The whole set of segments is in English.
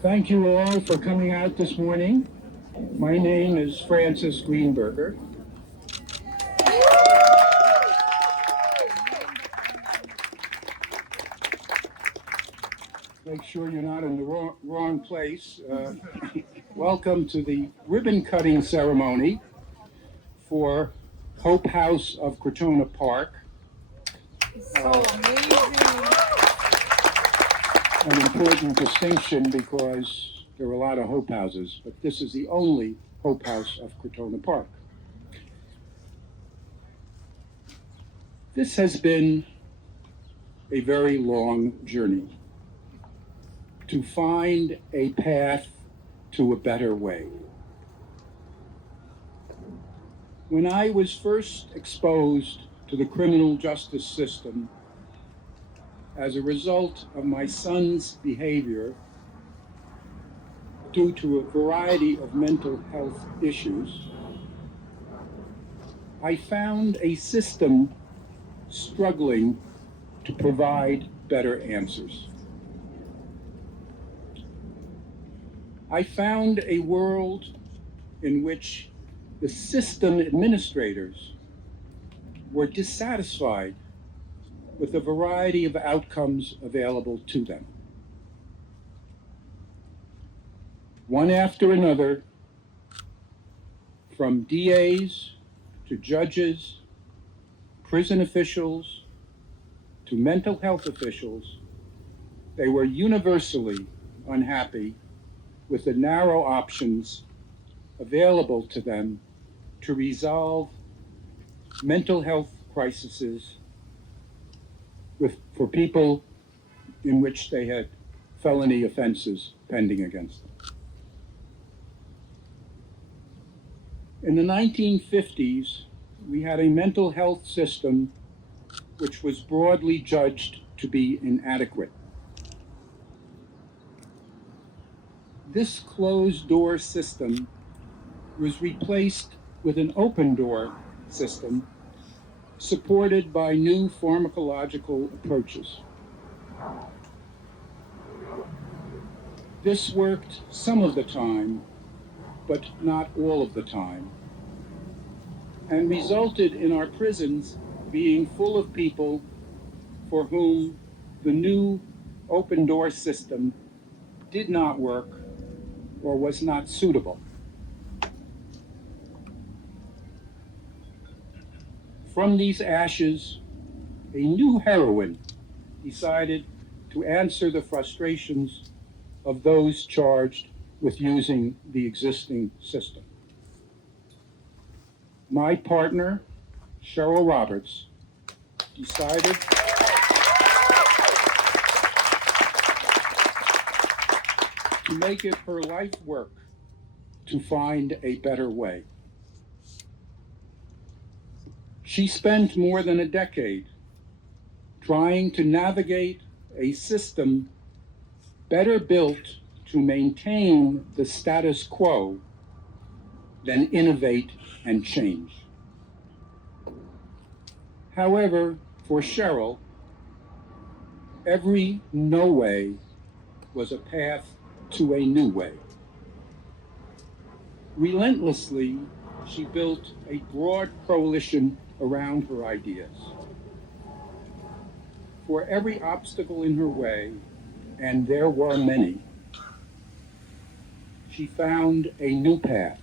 Thank you all for coming out this morning. My name is Francis Greenberger. Make sure you're not in the wrong place. Welcome to the ribbon cutting ceremony for Hope House of Crotona Park. So amazing. An important distinction because there are a lot of Hope Houses, but this is the only Hope House of Crotona Park. This has been a very long journey to find a path to a better way. When I was first exposed to the criminal justice system as a result of my son's behavior due to a variety of mental health issues, I found a system struggling to provide better answers. I found a world in which the system administrators were dissatisfied with the variety of outcomes available to them. One after another, from DAs to judges, prison officials to mental health officials, they were universally unhappy with the narrow options available to them to resolve mental health crises for people in which they had felony offenses pending against them. In the 1950s, we had a mental health system which was broadly judged to be inadequate. This closed-door system was replaced with an open-door system supported by new pharmacological approaches. This worked some of the time, but not all of the time, and resulted in our prisons being full of people for whom the new open-door system did not work or was not suitable. From these ashes, a new heroine decided to answer the frustrations of those charged with using the existing system. My partner, Cheryl Roberts, decided to make it her life work to find a better way. She spent more than a decade trying to navigate a system better built to maintain the status quo than innovate and change. However, for Cheryl, every no way was a path to a new way. Relentlessly, she built a broad coalition around her ideas. For every obstacle in her way, and there were many, she found a new path.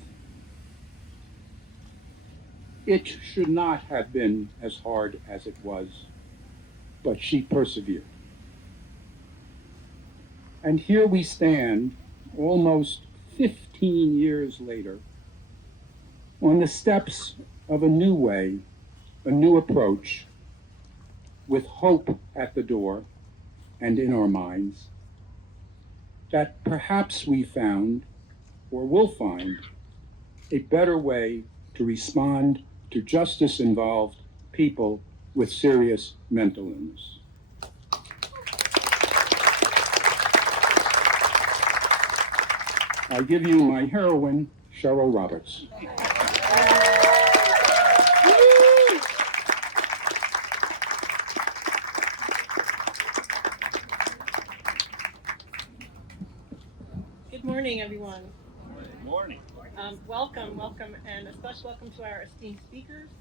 It should not have been as hard as it was, but she persevered. And here we stand, almost 15 years later, on the steps of a new way, a new approach, with hope at the door and in our minds, that perhaps we found, or will find, a better way to respond to justice-involved people with serious mental illness. I give you my heroine, Cheryl Roberts. Morning, everyone. Good morning. Welcome, and a special welcome to our esteemed speakers.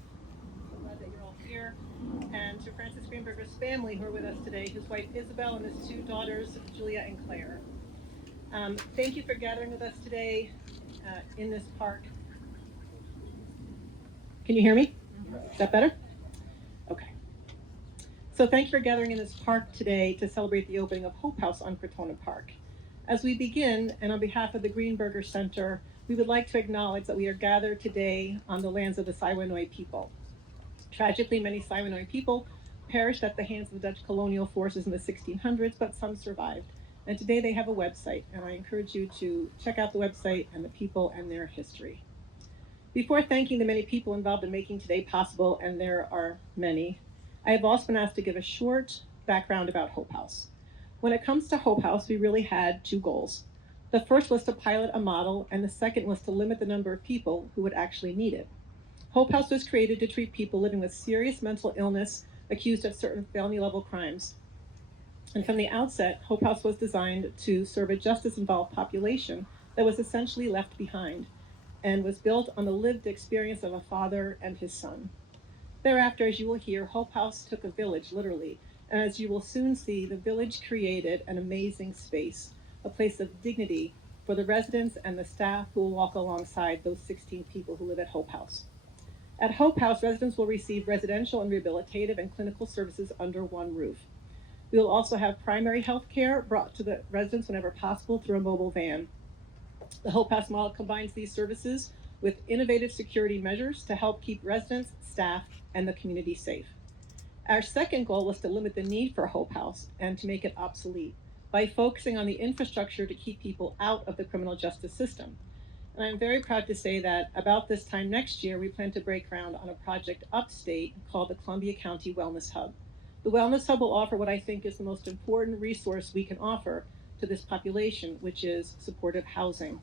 So glad that you're all here. And to Francis Greenberger's family who are with us today, his wife Isabel and his two daughters, Julia and Claire. Thank you for gathering with us today in this park. Can you hear me? Is that better? Okay. So thank you for gathering in this park today to celebrate the opening of Hope House on Crotona Park. As we begin, and on behalf of the Greenberger Center, we would like to acknowledge that we are gathered today on the lands of the Siwanoy people. Tragically, many Siwanoy people perished at the hands of the Dutch colonial forces in the 1600s, but some survived. And today they have a website, and I encourage you to check out the website and the people and their history. Before thanking the many people involved in making today possible, and there are many, I have also been asked to give a short background about Hope House. When it comes to Hope House, we really had two goals. The first was to pilot a model, and the second was to limit the number of people who would actually need it. Hope House was created to treat people living with serious mental illness accused of certain felony level crimes. And from the outset, Hope House was designed to serve a justice-involved population that was essentially left behind and was built on the lived experience of a father and his son. Thereafter, as you will hear, Hope House took a village, literally, and as you will soon see, the village created an amazing space, a place of dignity for the residents and the staff who will walk alongside those 16 people who live at Hope House. At Hope House, residents will receive residential and rehabilitative and clinical services under one roof. We will also have primary health care brought to the residents whenever possible through a mobile van. The Hope House model combines these services with innovative security measures to help keep residents, staff, and the community safe. Our second goal was to limit the need for Hope House and to make it obsolete by focusing on the infrastructure to keep people out of the criminal justice system. And I'm very proud to say that about this time next year, we plan to break ground on a project upstate called the Columbia County Wellness Hub. The Wellness Hub will offer what I think is the most important resource we can offer to this population, which is supportive housing.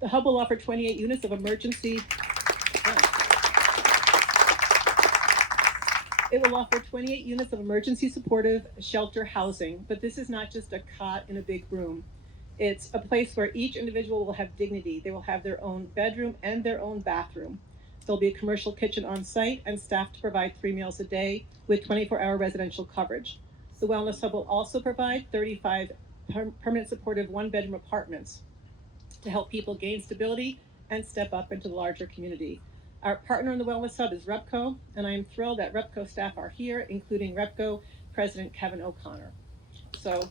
The hub will offer 28 units of emergency. It will offer 28 units of emergency supportive shelter housing, but this is not just a cot in a big room. It's a place where each individual will have dignity. They will have their own bedroom and their own bathroom. There'll be a commercial kitchen on site and staff to provide 3 meals a day with 24-hour residential coverage. The Wellness Hub will also provide 35 permanent supportive one-bedroom apartments to help people gain stability and step up into the larger community. Our partner in the Wellness Hub is REPCO, and I am thrilled that REPCO staff are here, including REPCO President Kevin O'Connor. So,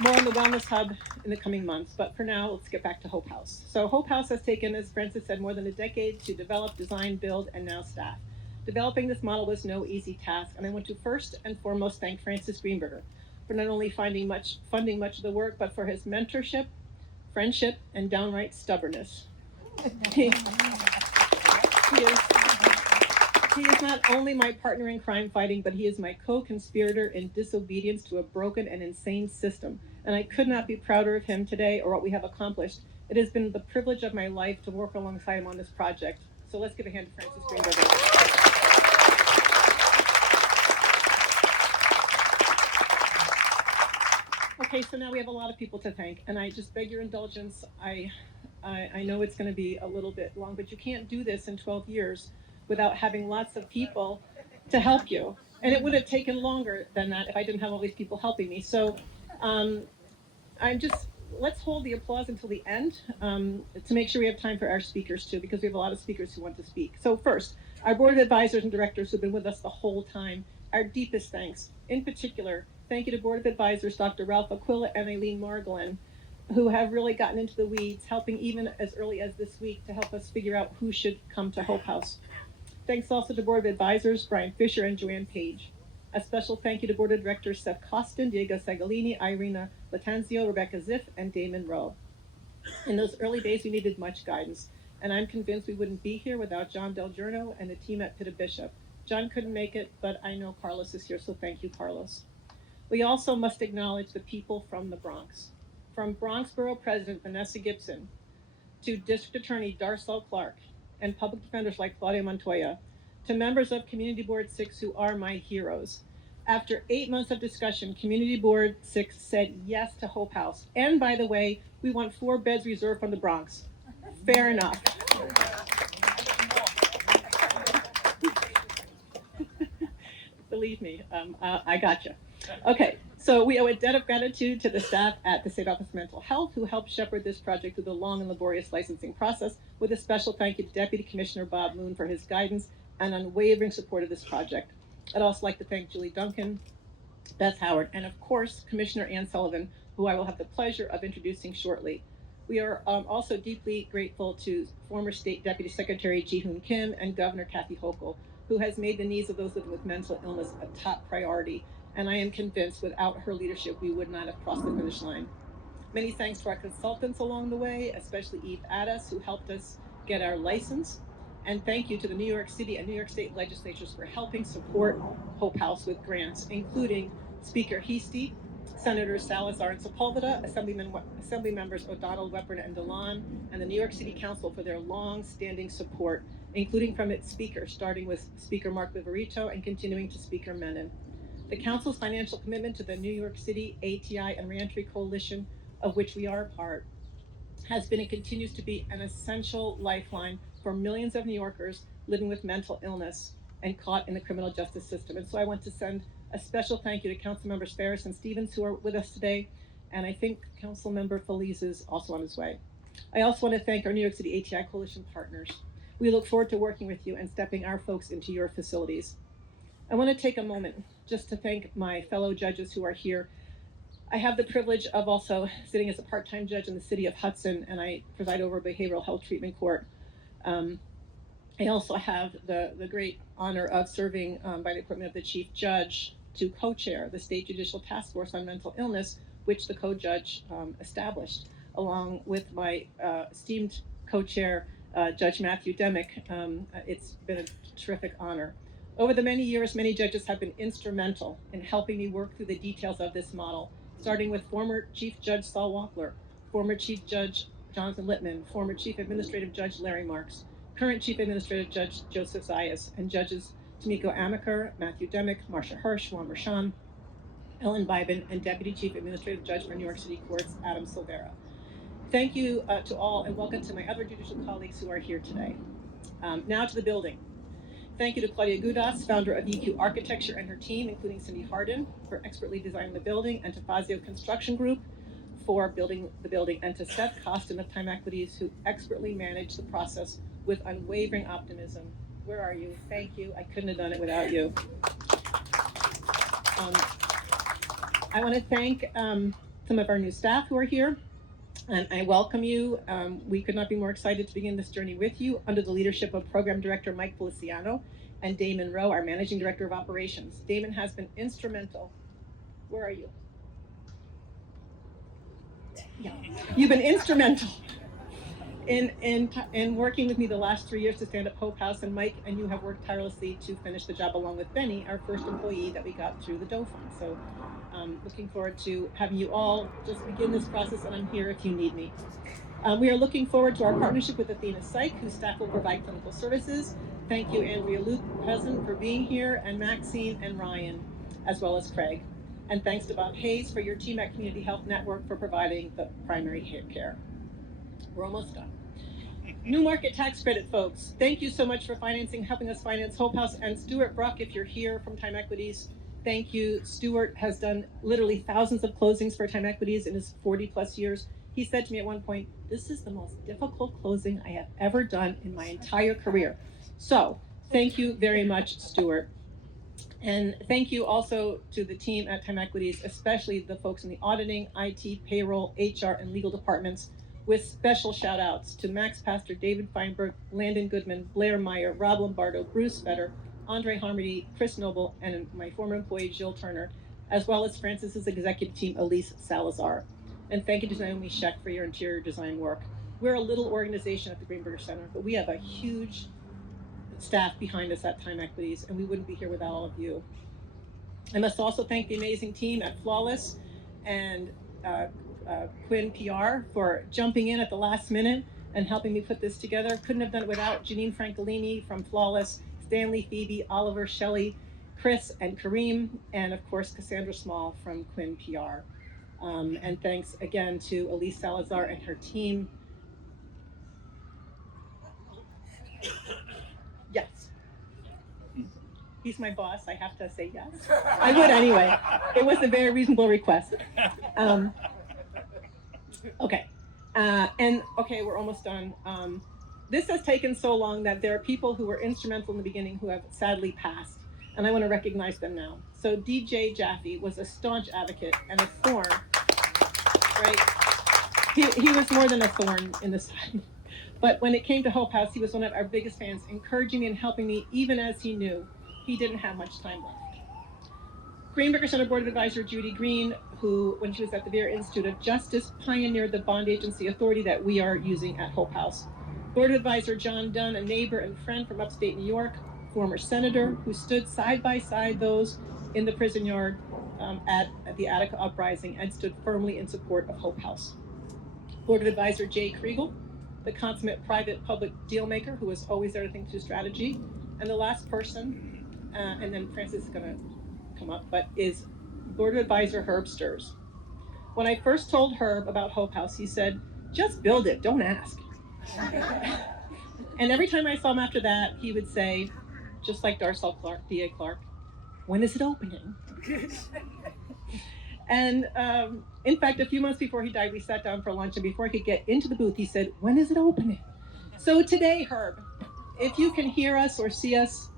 more on the Wellness Hub in the coming months, but for now, let's get back to Hope House. So Hope House has taken, as Francis said, more than a decade to develop, design, build, and now staff. Developing this model was no easy task, and I want to first and foremost thank Francis Greenberger for not only funding much of the work, but for his mentorship, friendship, and downright stubbornness. He is not only my partner in crime fighting, but he is my co-conspirator in disobedience to a broken and insane system. And I could not be prouder of him today or what we have accomplished. It has been the privilege of my life to work alongside him on this project. So let's give a hand to Francis Greenberger. Okay, so now we have a lot of people to thank, and I just beg your indulgence. I know it's going to be a little bit long, but you can't do this in 12 years without having lots of people to help you. And it would have taken longer than that if I didn't have all these people helping me. So let's hold the applause until the end to make sure we have time for our speakers too, because we have a lot of speakers who want to speak. So first, our board of advisors and directors who've been with us the whole time, our deepest thanks. In particular, thank you to Board of Advisors Dr. Ralph Aquila and Eileen Margolin, who have really gotten into the weeds, helping even as early as this week to help us figure out who should come to Hope House. Thanks also to Board of Advisors Brian Fisher and Joanne Page. A special thank you to Board of Directors Seth Costin, Diego Segalini, Irina Latanzio, Rebecca Ziff, and Damon Rowe. In those early days, we needed much guidance, and I'm convinced we wouldn't be here without John Del Giorno and the team at Pitta Bishop. John couldn't make it, but I know Carlos is here, so thank you, Carlos. We also must acknowledge the people from the Bronx. From Bronx Borough President Vanessa Gibson to District Attorney Darcel Clark and public defenders like Claudia Montoya, to members of Community Board 6 who are my heroes. After 8 months of discussion, Community Board 6 said yes to Hope House. And by the way, we want 4 beds reserved from the Bronx. Fair enough. Believe me, I gotcha. Okay, so we owe a debt of gratitude to the staff at the State Office of Mental Health who helped shepherd this project through the long and laborious licensing process, with a special thank you to Deputy Commissioner Bob Moon for his guidance and unwavering support of this project. I'd also like to thank Julie Duncan, Beth Howard, and of course, Commissioner Ann Sullivan, who I will have the pleasure of introducing shortly. We are also deeply grateful to former State Deputy Secretary Ji-Hoon Kim and Governor Kathy Hochul, who has made the needs of those living with mental illness a top priority. And I am convinced without her leadership, we would not have crossed the finish line. Many thanks to our consultants along the way, especially Eve Addis, who helped us get our license. And thank you to the New York City and New York State legislatures for helping support Hope House with grants, including Speaker Heastie, Senators Salazar and Sepulveda, Assembly Members O'Donnell, Weprin, and DeLon, and the New York City Council for their long-standing support, including from its speakers, starting with Speaker Mark Viverito and continuing to Speaker Menon. The Council's financial commitment to the New York City ATI and Reentry Coalition, of which we are a part, has been and continues to be an essential lifeline for millions of New Yorkers living with mental illness and caught in the criminal justice system. And so I want to send a special thank you to Council Members Ferris and Stevens, who are with us today, and I think Council Member Feliz is also on his way. I also want to thank our New York City ATI Coalition partners. We look forward to working with you and stepping our folks into your facilities. I want to take a moment just to thank my fellow judges who are here. I have the privilege of also sitting as a part-time judge in the city of Hudson, and I preside over a behavioral health treatment court. I also have the great honor of serving by the appointment of the Chief Judge to co-chair the State Judicial Task Force on Mental Illness, which the co-judge established, along with my esteemed co-chair, Judge Matthew Demick. It's been a terrific honor. Over the many years, many judges have been instrumental in helping me work through the details of this model, starting with former Chief Judge Saul Wampler, former Chief Judge Jonathan Littman, former Chief Administrative Judge Larry Marks, current Chief Administrative Judge Joseph Zayas, and Judges Tomiko Amaker, Matthew Demick, Marsha Hirsch, Juan Rashan, Ellen Bybin, and Deputy Chief Administrative Judge for New York City Courts, Adam Silvera. Thank you to all, and welcome to my other judicial colleagues who are here today. Now to the building. Thank you to Claudia Gudas, founder of EQ Architecture, and her team, including Cindy Harden, for expertly designing the building, and to Fazio Construction Group for building the building, and to Seth Costin of Time Equities, who expertly managed the process with unwavering optimism. Where are you? Thank you. I couldn't have done it without you. I want to thank some of our new staff who are here, and I welcome you. We could not be more excited to begin this journey with you under the leadership of Program Director Mike Feliciano and Damon Rowe, our Managing Director of Operations. Damon has been instrumental. Where are you? Yeah, you've been instrumental in working with me the last 3 years to stand up Hope House, and Mike and you have worked tirelessly to finish the job along with Benny, our first employee that we got through the Doe Fund. So looking forward to having you all just begin this process, and I'm here if you need me. We are looking forward to our partnership with Athena Psych, whose staff will provide clinical services. Thank you, Andrea Luke Peasant, for being here, and Maxine and Ryan, as well as Craig. And thanks to Bob Hayes for your team at Community Health Network for providing the primary care. We're almost done. New market tax credit, folks. Thank you so much for helping us finance Hope House. And Stuart Bruck, if you're here from Time Equities, thank you. Stuart has done literally thousands of closings for Time Equities in his 40 plus years. He said to me at one point, "This is the most difficult closing I have ever done in my entire career." So thank you very much, Stuart. And thank you also to the team at Time Equities, especially the folks in the auditing, IT, payroll, HR, and legal departments, with special shout outs to Max Pastor, David Feinberg, Landon Goodman, Blair Meyer, Rob Lombardo, Bruce Fetter, Andre Harmony, Chris Noble, and my former employee, Jill Turner, as well as Francis's executive team, Elise Salazar. And thank you to Naomi Sheck for your interior design work. We're a little organization at the Greenberger Center, but we have a huge staff behind us at Time Equities, and we wouldn't be here without all of you. I must also thank the amazing team at Flawless and Quinn PR for jumping in at the last minute and helping me put this together. Couldn't have done it without Janine Francolini from Flawless, Stanley, Phoebe, Oliver, Shelley, Chris and Kareem, and of course Cassandra Small from Quinn PR. And thanks again to Elise Salazar and her team. Yes. He's my boss. I have to say yes. I would anyway. It was a very reasonable request. Okay. And okay, we're almost done. This has taken so long that there are people who were instrumental in the beginning who have sadly passed, and I want to recognize them now. So DJ Jaffe was a staunch advocate and a thorn, right? He was more than a thorn in the side. But when it came to Hope House, he was one of our biggest fans, encouraging me and helping me, even as he knew he didn't have much time left. Greenberger Center Board of Advisor Judy Green, who, when she was at the Vera Institute of Justice, pioneered the bond agency authority that we are using at Hope House. Board of Advisor John Dunn, a neighbor and friend from upstate New York, former senator, who stood side by side those in the prison yard at the Attica uprising and stood firmly in support of Hope House. Board of Advisor Jay Kriegel, the consummate private-public dealmaker who was always there to think through strategy. And the last person, and then Francis is going to come up, but is Board of Advisor Herb Sturz. When I first told Herb about Hope House, he said, "Just build it, don't ask." And every time I saw him after that, he would say, just like Darcel Clark, D.A. Clark, "When is it opening?" And in fact, a few months before he died, we sat down for lunch, and before I could get into the booth, he said, "When is it opening?" So today, Herb, if you can hear us or see us,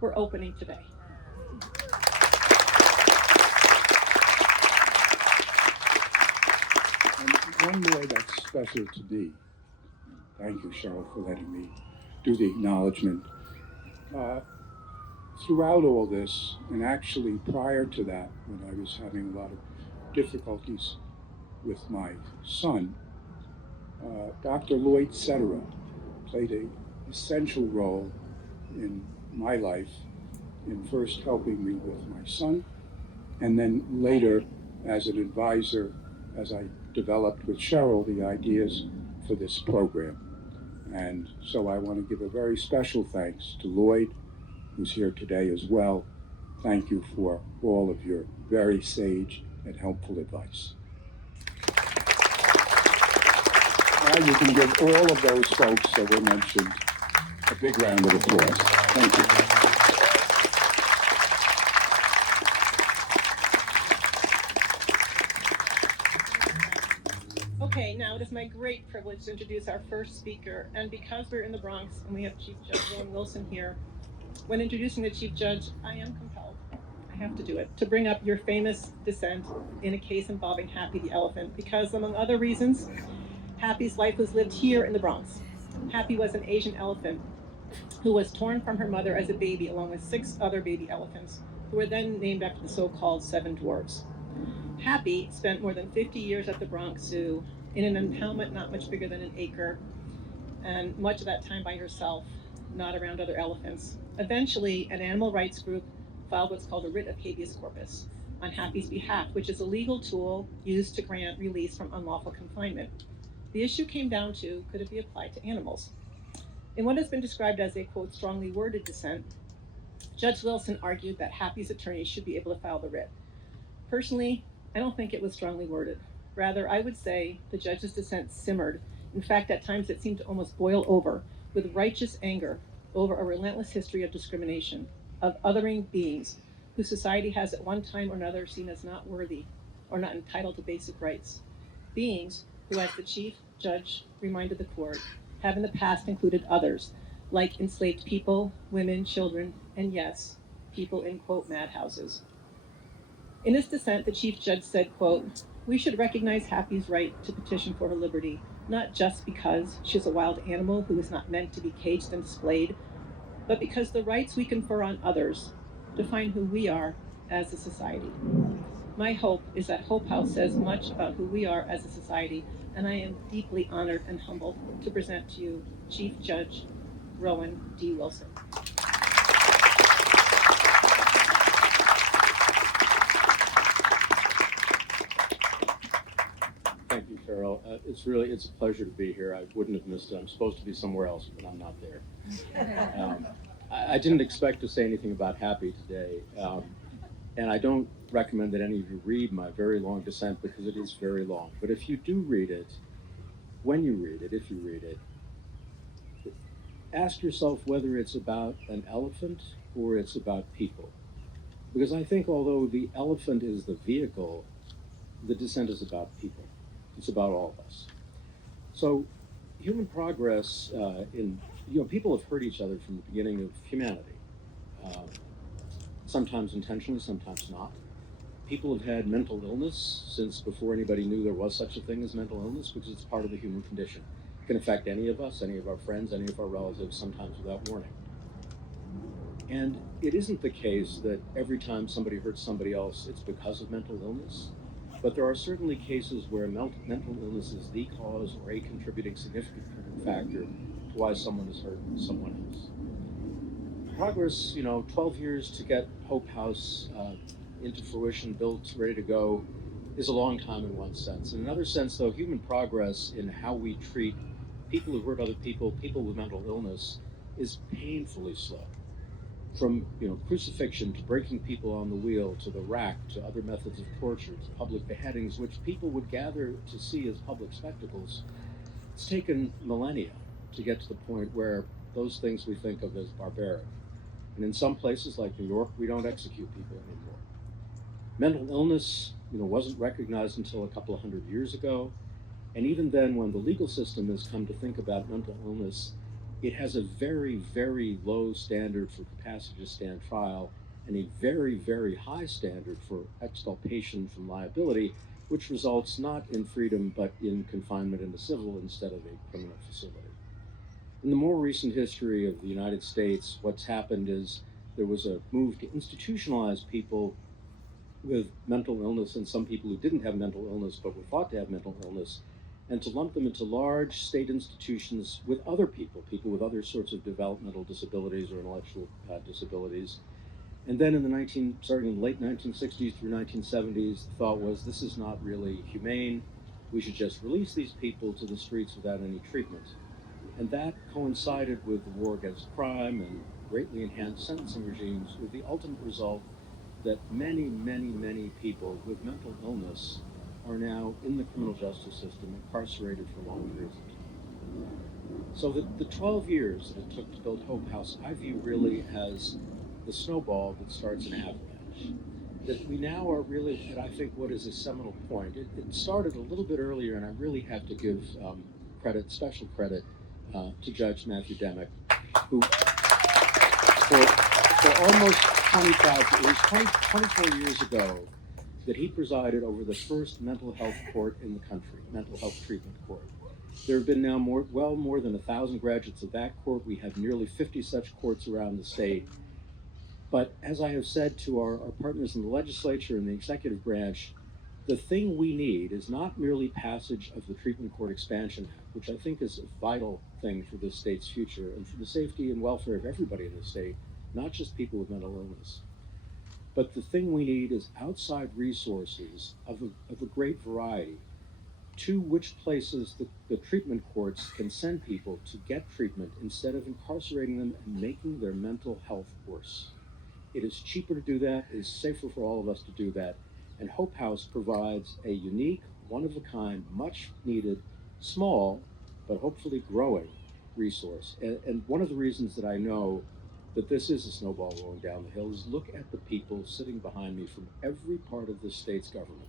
we're opening today. And one more that's special to me. Thank you, Cheryl, for letting me do the acknowledgement. Throughout all this, and actually prior to that, when I was having a lot of difficulties with my son, Dr. Lloyd Cetera played an essential role in my life in first helping me with my son, and then later as an advisor as I developed with Cheryl the ideas for this program. And so I want to give a very special thanks to Lloyd, who's here today as well. Thank you for all of your very sage and helpful advice. Now you can give all of those folks that were mentioned a big round of applause. Thank you. Okay, now it is my great privilege to introduce our first speaker. And because we're in the Bronx and we have Chief Judge Rowan Wilson here, when introducing the Chief Judge, I am compelled, I have to do it, to bring up your famous dissent in a case involving Happy the elephant, because among other reasons, Happy's life was lived here in the Bronx. Happy was an Asian elephant who was torn from her mother as a baby along with 6 other baby elephants, who were then named after the so-called 7 dwarves. Happy spent more than 50 years at the Bronx Zoo in an impoundment not much bigger than an acre, and much of that time by herself, not around other elephants. Eventually, an animal rights group filed what's called a writ of habeas corpus on Happy's behalf, which is a legal tool used to grant release from unlawful confinement. The issue came down to, could it be applied to animals? In what has been described as a, quote, strongly worded dissent, Judge Wilson argued that Happy's attorney should be able to file the writ. Personally, I don't think it was strongly worded. Rather, I would say the judge's dissent simmered. In fact, at times it seemed to almost boil over with righteous anger over a relentless history of discrimination, of othering beings whose society has at one time or another seen as not worthy or not entitled to basic rights. Beings who, as the Chief Judge reminded the court, have in the past included others, like enslaved people, women, children, and yes, people in, quote, madhouses. In his dissent, the Chief Judge said, quote, "We should recognize Happy's right to petition for her liberty, not just because she's a wild animal who is not meant to be caged and displayed, but because the rights we confer on others define who we are as a society." My hope is that Hope House says much about who we are as a society, and I am deeply honored and humbled to present to you Chief Judge Rowan D. Wilson. Thank you, Carol. It's a pleasure to be here. I wouldn't have missed it. I'm supposed to be somewhere else, but I'm not there. I didn't expect to say anything about happy today, and I don't recommend that any of you read my very long dissent because it is very long. But if you do read it, when you read it, if you read it, ask yourself whether it's about an elephant or it's about people. Because I think although the elephant is the vehicle, the dissent is about people. It's about all of us. So, human progress people have hurt each other from the beginning of humanity. Um, Sometimes intentionally, sometimes not. People have had mental illness since before anybody knew there was such a thing as mental illness because it's part of the human condition. It can affect any of us, any of our friends, any of our relatives, sometimes without warning. And it isn't the case that every time somebody hurts somebody else, it's because of mental illness. But there are certainly cases where mental illness is the cause or a contributing significant factor to why someone is hurt someone else. Progress, 12 years to get Hope House into fruition, built, ready to go, is a long time in one sense. In another sense, though, human progress in how we treat people who hurt other people, people with mental illness, is painfully slow. From crucifixion to breaking people on the wheel to the rack to other methods of torture to public beheadings, which people would gather to see as public spectacles, it's taken millennia to get to the point where those things we think of as barbaric. And in some places like New York, we don't execute people anymore. Mental illness, wasn't recognized until a couple of hundred years ago. And even then, when the legal system has come to think about mental illness, it has a very, very low standard for capacity to stand trial and a very, very high standard for exculpation from liability, which results not in freedom but in confinement in a civil instead of a criminal facility. In the more recent history of the United States, what's happened is there was a move to institutionalize people with mental illness and some people who didn't have mental illness but were thought to have mental illness, and to lump them into large state institutions with other people with other sorts of developmental disabilities or intellectual disabilities. And then starting in the late 1960s through 1970s, the thought was this is not really humane. We should just release these people to the streets without any treatment. And that coincided with the war against crime and greatly enhanced sentencing regimes, with the ultimate result that many, many, many people with mental illness are now in the criminal justice system, incarcerated for long periods of time. So the 12 years that it took to build Hope House, I view really as the snowball that starts an avalanche. That we now are really at, I think, what is a seminal point. It started a little bit earlier, and I really have to give special credit, to Judge Matthew Demick, who for almost 24 years ago, that he presided over the first mental health court in the country, mental health treatment court. There have been now more than 1,000 graduates of that court. We have nearly 50 such courts around the state. But as I have said to our partners in the legislature and the executive branch, the thing we need is not merely passage of the Treatment Court Expansion Act, which I think is a vital thing for this state's future and for the safety and welfare of everybody in the state, not just people with mental illness. But the thing we need is outside resources of a great variety to which places the treatment courts can send people to get treatment instead of incarcerating them and making their mental health worse. It is cheaper to do that. It is safer for all of us to do that. And Hope House provides a unique, one-of-a-kind, much-needed, small, but hopefully growing resource. And one of the reasons that I know that this is a snowball rolling down the hill is look at the people sitting behind me from every part of this state's government.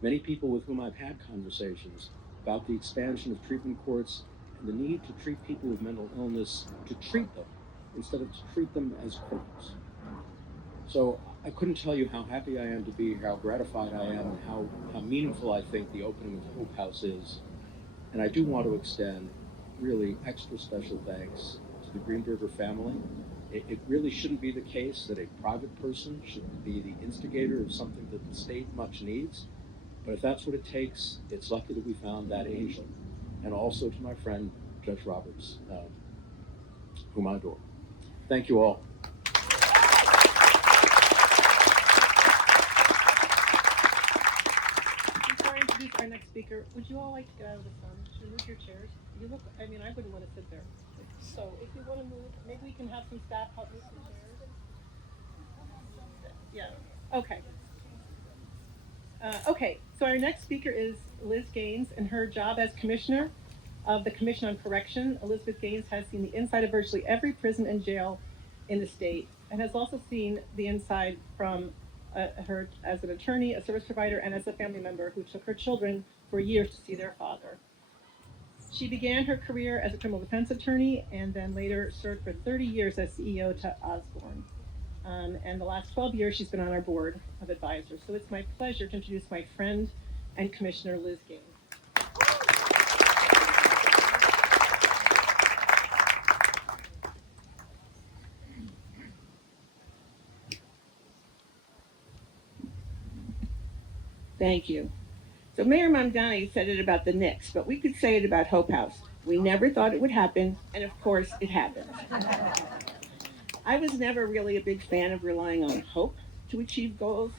Many people with whom I've had conversations about the expansion of treatment courts and the need to treat people with mental illness, to treat them instead of to treat them as criminals. So I couldn't tell you how happy I am to be here, how gratified I am, and how meaningful I think the opening of Hope House is. And I do want to extend really extra special thanks to the Greenberger family. It really shouldn't be the case that a private person should be the instigator of something that the state much needs. But if that's what it takes, it's lucky that we found that angel. And also to my friend, Judge Roberts, whom I adore. Thank you all. He's going to introduce our next speaker, would you all like to get out of the sun? Should we move your chairs? You look, I mean, I wouldn't want to sit there. So if you want to move, maybe we can have some staff help move the chairs. Yeah, okay. Okay, so our next speaker is Liz Gaines, and her job as commissioner of the Commission on Correction. Elizabeth Gaines has seen the inside of virtually every prison and jail in the state, and has also seen the inside from her as an attorney, a service provider, and as a family member who took her children for years to see their father. She began her career as a criminal defense attorney and then later served for 30 years as CEO to Osborne. And the last 12 years, she's been on our board of advisors. So it's my pleasure to introduce my friend and Commissioner Liz Gaines. Thank you. So Mayor Mamdani said it about the Knicks, but we could say it about Hope House. We never thought it would happen, and of course it happened. I was never really a big fan of relying on hope to achieve goals.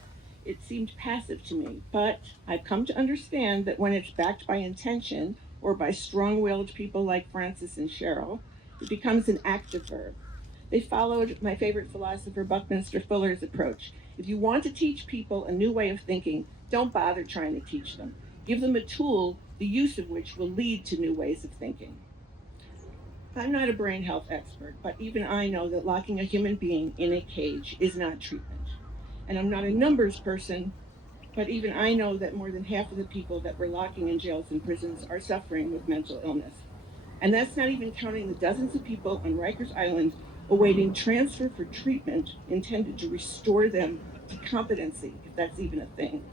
It seemed passive to me, but I've come to understand that when it's backed by intention or by strong-willed people like Francis and Cheryl, it becomes an active verb. They followed my favorite philosopher, Buckminster Fuller's approach. If you want to teach people a new way of thinking, don't bother trying to teach them. Give them a tool, the use of which will lead to new ways of thinking. I'm not a brain health expert, but even I know that locking a human being in a cage is not treatment. And I'm not a numbers person, but even I know that more than half of the people that we're locking in jails and prisons are suffering with mental illness. And that's not even counting the dozens of people on Rikers Island awaiting transfer for treatment intended to restore them to competency, if that's even a thing.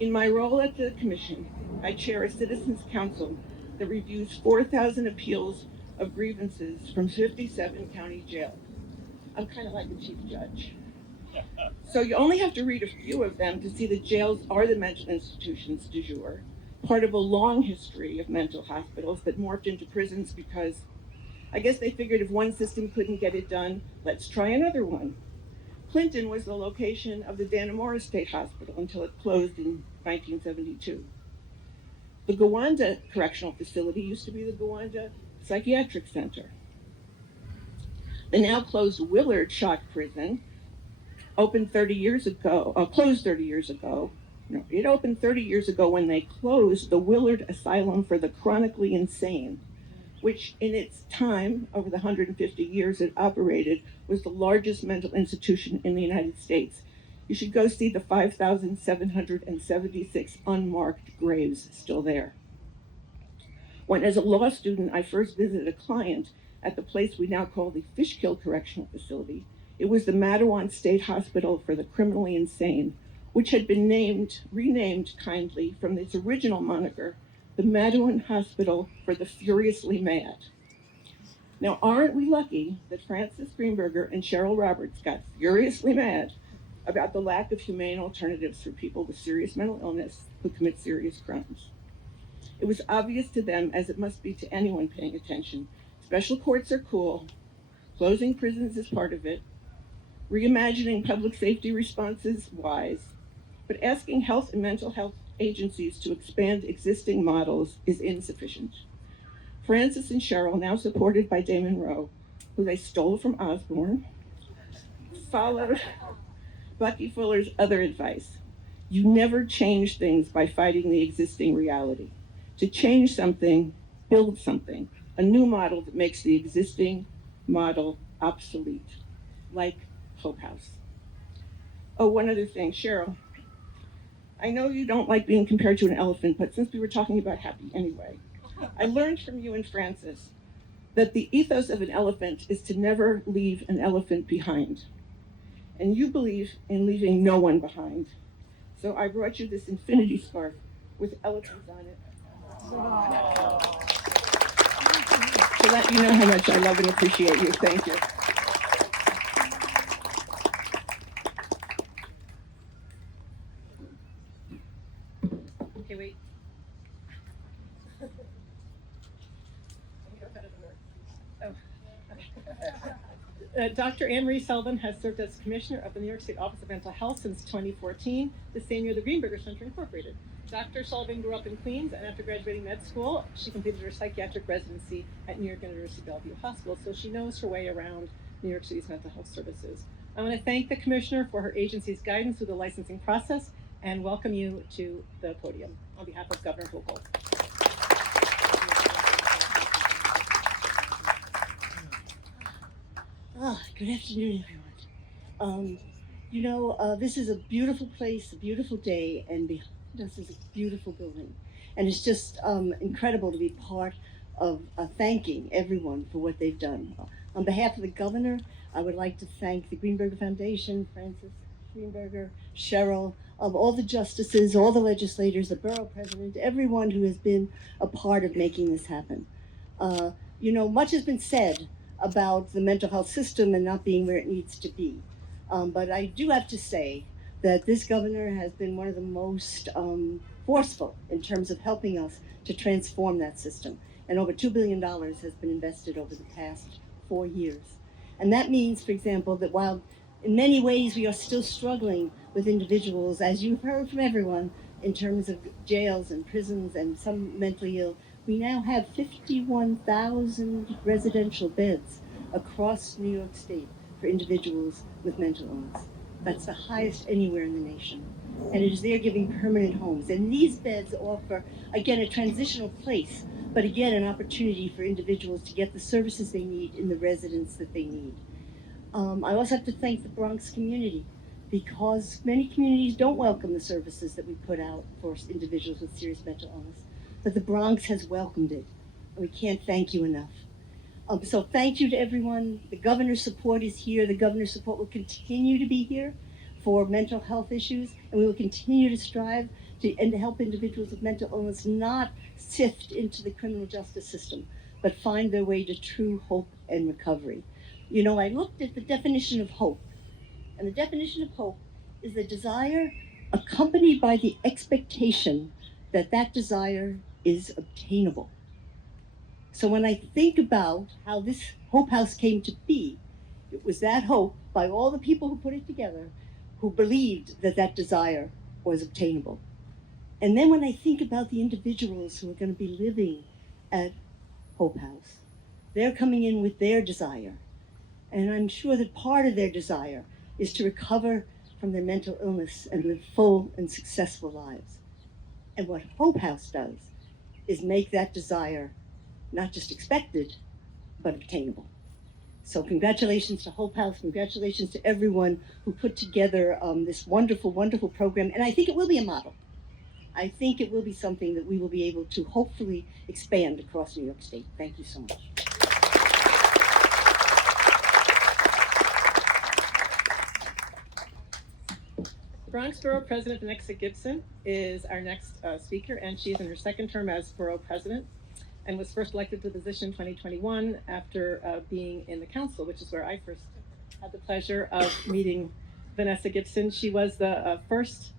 In my role at the Commission, I chair a Citizens Council that reviews 4,000 appeals of grievances from 57 county jails. I'm kind of like a chief judge. So you only have to read a few of them to see that jails are the mental institutions du jour, part of a long history of mental hospitals that morphed into prisons because I guess they figured if one system couldn't get it done, let's try another one. Clinton was the location of the Dannemora State Hospital until it closed in 1972. The Gowanda Correctional Facility used to be the Gowanda Psychiatric Center. The now closed Willard Shock Prison opened 30 years ago, closed 30 years ago. No, it opened 30 years ago when they closed the Willard Asylum for the Chronically Insane, which in its time, over the 150 years it operated, was the largest mental institution in the United States. You should go see the 5,776 unmarked graves still there. When, as a law student, I first visited a client at the place we now call the Fishkill Correctional Facility, it was the Mattawan State Hospital for the Criminally Insane, which had been renamed kindly from its original moniker, the Mattawan Hospital for the Furiously Mad. Now, aren't we lucky that Francis Greenberger and Cheryl Roberts got furiously mad about the lack of humane alternatives for people with serious mental illness who commit serious crimes? It was obvious to them, as it must be to anyone paying attention, special courts are cool, closing prisons is part of it, reimagining public safety responses, wise, but asking health and mental health agencies to expand existing models is insufficient. Francis and Cheryl, now supported by Damon Rowe, who they stole from Osborne, followed Bucky Fuller's other advice. You never change things by fighting the existing reality. To change something, build something, a new model that makes the existing model obsolete, like Hope House. Oh, one other thing, Cheryl. I know you don't like being compared to an elephant, but since we were talking about happy anyway, I learned from you and Francis that the ethos of an elephant is to never leave an elephant behind. And you believe in leaving no one behind. So I brought you this infinity scarf with elephants on it. So that you know how much I love and appreciate you. Thank you. Okay, wait. Oh. Dr. Anne Marie Sullivan has served as Commissioner of the New York State Office of Mental Health since 2014, the same year the Greenberger Center Incorporated. Dr. Sullivan grew up in Queens, and after graduating med school, she completed her psychiatric residency at New York University Bellevue Hospital, so she knows her way around New York City's mental health services. I want to thank the Commissioner for her agency's guidance through the licensing process and welcome you to the podium on behalf of Governor Hochul. Good afternoon, everyone. This is a beautiful place, a beautiful day, and behind us is a beautiful building. And it's just incredible to be part of thanking everyone for what they've done. On behalf of the governor, I would like to thank the Greenberger Foundation, Francis Greenberger, Cheryl, all the justices, all the legislators, the borough president, everyone who has been a part of making this happen. Much has been said about the mental health system and not being where it needs to be. But I do have to say that this governor has been one of the most forceful in terms of helping us to transform that system. And over $2 billion has been invested over the past 4 years. And that means, for example, that while in many ways we are still struggling with individuals, as you've heard from everyone, in terms of jails and prisons and some mentally ill, we now have 51,000 residential beds across New York State for individuals with mental illness. That's the highest anywhere in the nation. And it is there giving permanent homes. And these beds offer, again, a transitional place, but again, an opportunity for individuals to get the services they need in the residence that they need. I also have to thank the Bronx community, because many communities don't welcome the services that we put out for individuals with serious mental illness. But the Bronx has welcomed it, and we can't thank you enough. So thank you to everyone. The governor's support is here. The governor's support will continue to be here for mental health issues, and we will continue to strive to help individuals with mental illness not sift into the criminal justice system, but find their way to true hope and recovery. I looked at the definition of hope, and the definition of hope is the desire accompanied by the expectation that that desire is obtainable. So when I think about how this Hope House came to be, it was that hope by all the people who put it together who believed that that desire was obtainable. And then when I think about the individuals who are going to be living at Hope House, they're coming in with their desire. And I'm sure that part of their desire is to recover from their mental illness and live full and successful lives. And what Hope House does is make that desire not just expected, but obtainable. So congratulations to Hope House, congratulations to everyone who put together this wonderful, wonderful program. And I think it will be a model. I think it will be something that we will be able to hopefully expand across New York State. Thank you so much. Bronx Borough President Vanessa Gibson is our next speaker, and she's in her second term as Borough President and was first elected to the position in 2021 after being in the council, which is where I first had the pleasure of meeting Vanessa Gibson. She was the first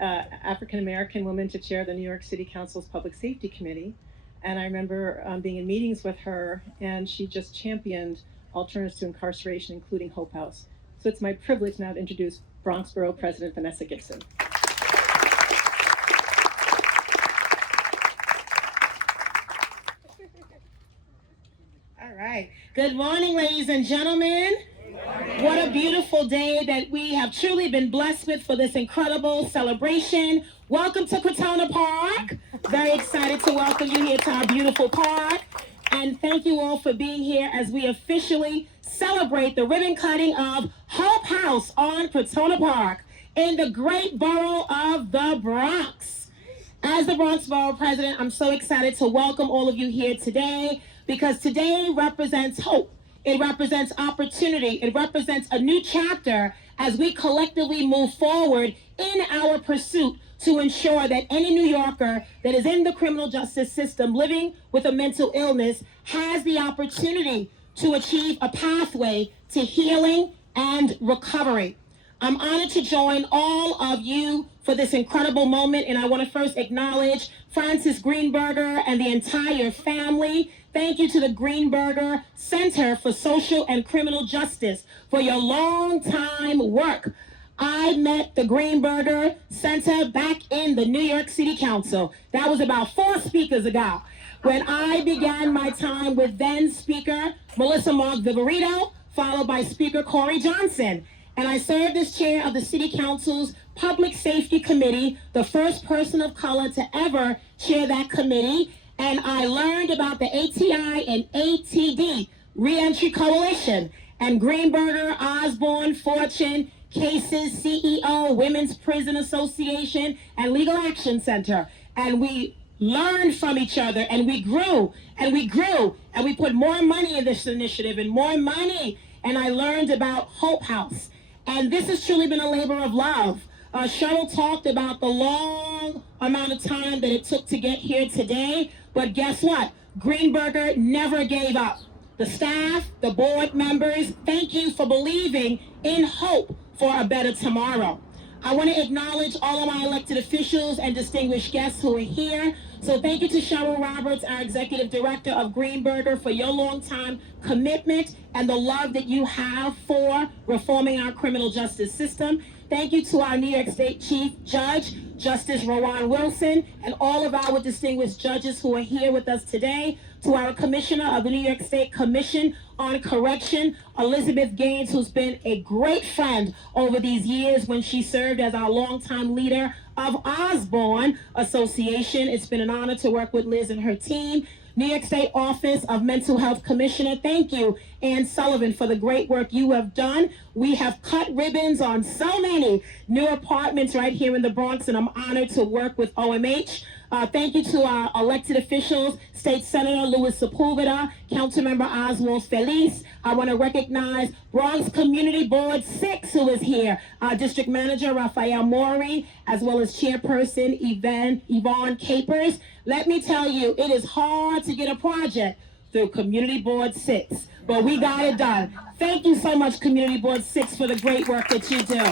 African-American woman to chair the New York City Council's Public Safety Committee. And I remember being in meetings with her, and she just championed alternatives to incarceration, including Hope House. So it's my privilege now to introduce Bronx Borough President Vanessa Gibson. All right. Good morning, ladies and gentlemen. What a beautiful day that we have truly been blessed with for this incredible celebration. Welcome to Crotona Park. Very excited to welcome you here to our beautiful park. And thank you all for being here as we officially celebrate the ribbon cutting of Hope House on Crotona Park in the great borough of the Bronx. As the Bronx Borough President, I'm so excited to welcome all of you here today, because today represents hope. It represents opportunity. It represents a new chapter as we collectively move forward in our pursuit to ensure that any New Yorker that is in the criminal justice system living with a mental illness has the opportunity to achieve a pathway to healing and recovery. I'm honored to join all of you for this incredible moment, and I want to first acknowledge Francis Greenberger and the entire family. Thank you to the Greenberger Center for Social and Criminal Justice for your long time work. I met the Greenberger Center back in the New York City Council. That was about 4 speakers ago, when I began my time with then Speaker Melissa Mark Viverito, followed by Speaker Corey Johnson. And I served as chair of the City Council's Public Safety Committee, the first person of color to ever chair that committee. And I learned about the ATI and ATD Reentry Coalition and Greenberger, Osborne, Fortune, Cases, CEO, Women's Prison Association, and Legal Action Center. And we learned from each other, and we grew, and we grew, and we put more money in this initiative and more money. And I learned about Hope House. And this has truly been a labor of love. Cheryl talked about the long amount of time that it took to get here today, but guess what? Greenberger never gave up. The staff, the board members, thank you for believing in hope for a better tomorrow. I want to acknowledge all of my elected officials and distinguished guests who are here. So thank you to Cheryl Roberts, our Executive Director of Greenberger, for your long-time commitment and the love that you have for reforming our criminal justice system. Thank you to our New York State Chief Judge, Justice Rowan Wilson, and all of our distinguished judges who are here with us today. To our Commissioner of the New York State Commission on Correction, Elizabeth Gaines, who's been a great friend over these years when she served as our longtime leader of Osborne Association. It's been an honor to work with Liz and her team. New York State Office of Mental Health Commissioner, thank you, Ann Sullivan, for the great work you have done. We have cut ribbons on so many new apartments right here in the Bronx, and I'm honored to work with OMH. Thank you to our elected officials, State Senator Louis Sepulveda, Councilmember Oswald Feliz. I want to recognize Bronx Community Board 6, who is here, our District Manager, Raphael Maury, as well as Chairperson Yvonne Capers. Let me tell you, it is hard to get a project through Community Board 6, but we got it done. Thank you so much, Community Board 6, for the great work that you do,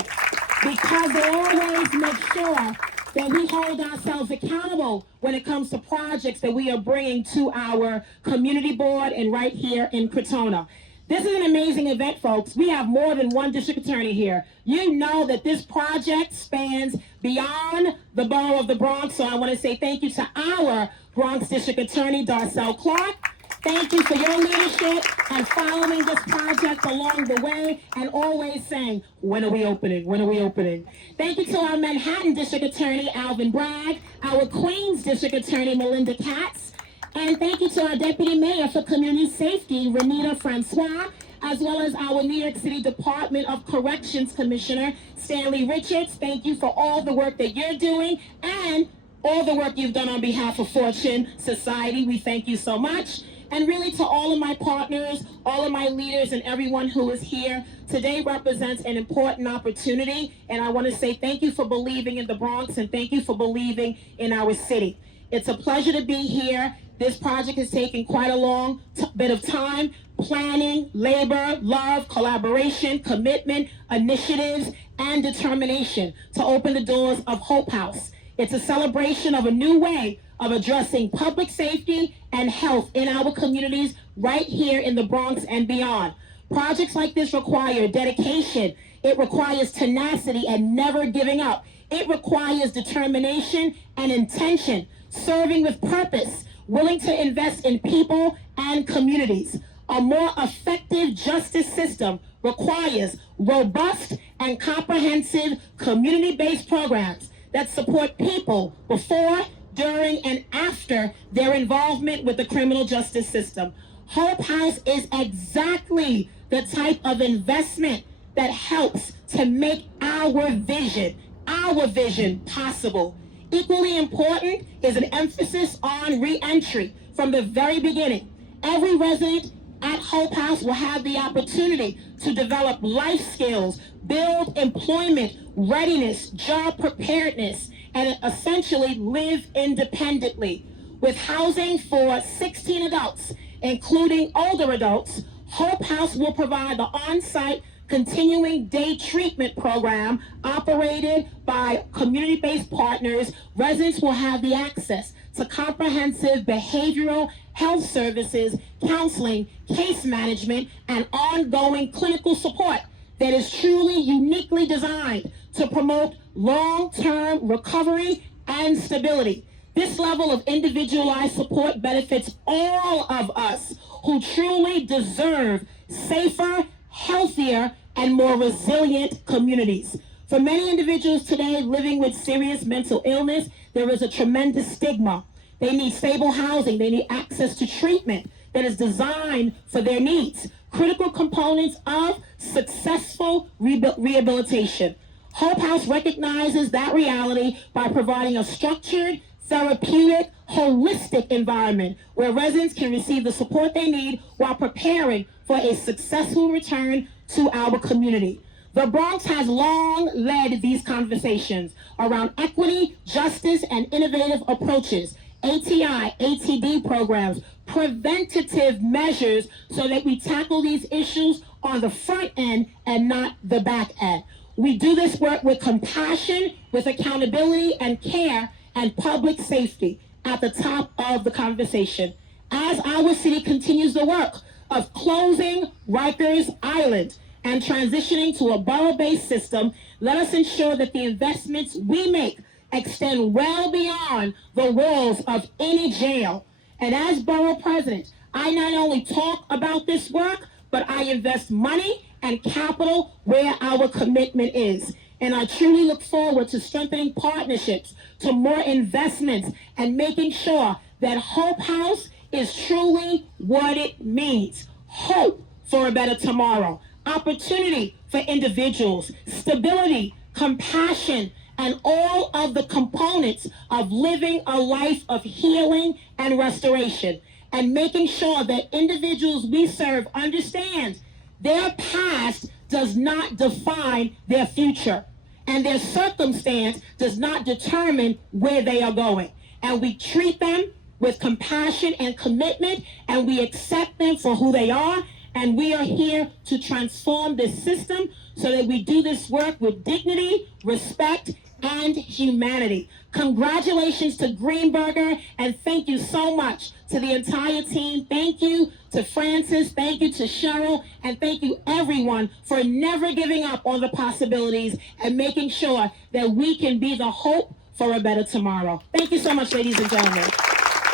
because they always make sure that we hold ourselves accountable when it comes to projects that we are bringing to our community board and right here in Crotona. This is an amazing event, folks. We have more than one district attorney here. You know that this project spans beyond the borough of the Bronx, so I want to say thank you to our Bronx District Attorney, Darcel Clark. Thank you for your leadership and following this project along the way and always saying, when are we opening? When are we opening? Thank you to our Manhattan District Attorney, Alvin Bragg, our Queens District Attorney, Melinda Katz, and thank you to our Deputy Mayor for Community Safety, Renita Francois, as well as our New York City Department of Corrections Commissioner, Stanley Richards. Thank you for all the work that you're doing and all the work you've done on behalf of Fortune Society. We thank you so much. And really to all of my partners, all of my leaders, and everyone who is here, today represents an important opportunity. And I want to say thank you for believing in the Bronx and thank you for believing in our city. It's a pleasure to be here. This project has taken quite a long bit of time, planning, labor, love, collaboration, commitment, initiatives, and determination to open the doors of Hope House. It's a celebration of a new way of addressing public safety and health in our communities right here in the Bronx and beyond. Projects like this require dedication. It requires tenacity and never giving up. It requires determination and intention, serving with purpose, willing to invest in people and communities. A more effective justice system requires robust and comprehensive community-based programs that support people before, during, and after their involvement with the criminal justice system. Hope House is exactly the type of investment that helps to make our vision possible. Equally important is an emphasis on re-entry from the very beginning. Every resident at Hope House will have the opportunity to develop life skills, build employment, readiness, job preparedness, and essentially live independently. With housing for 16 adults, including older adults, Hope House will provide the on-site continuing day treatment program operated by community-based partners, residents will have the access to comprehensive behavioral health services, counseling, case management, and ongoing clinical support that is truly uniquely designed to promote long-term recovery and stability. This level of individualized support benefits all of us who truly deserve safer, healthier, and more resilient communities. For many individuals today living with serious mental illness, there is a tremendous stigma. They need stable housing. They need access to treatment that is designed for their needs. Critical components of successful rehabilitation. Hope House recognizes that reality by providing a structured, therapeutic, holistic environment where residents can receive the support they need while preparing for a successful return to our community. The Bronx has long led these conversations around equity, justice, and innovative approaches, ATI, ATD programs, preventative measures so that we tackle these issues on the front end and not the back end. We do this work with compassion, with accountability and care, and public safety at the top of the conversation. As our city continues the work of closing Rikers Island and transitioning to a borough-based system, let us ensure that the investments we make extend well beyond the walls of any jail. And as borough president, I not only talk about this work, but I invest money and capital where our commitment is. And I truly look forward to strengthening partnerships, to more investments, and making sure that Hope House is truly what it means. Hope for a better tomorrow, opportunity for individuals, stability, compassion, and all of the components of living a life of healing and restoration, and making sure that individuals we serve understand their past does not define their future, and their circumstance does not determine where they are going. And we treat them with compassion and commitment, and we accept them for who they are, and we are here to transform this system so that we do this work with dignity, respect, and humanity. Congratulations to Greenberger, and thank you so much to the entire team. Thank you to Francis, thank you to Cheryl, and thank you everyone for never giving up on the possibilities and making sure that we can be the hope for a better tomorrow. Thank you so much, ladies and gentlemen.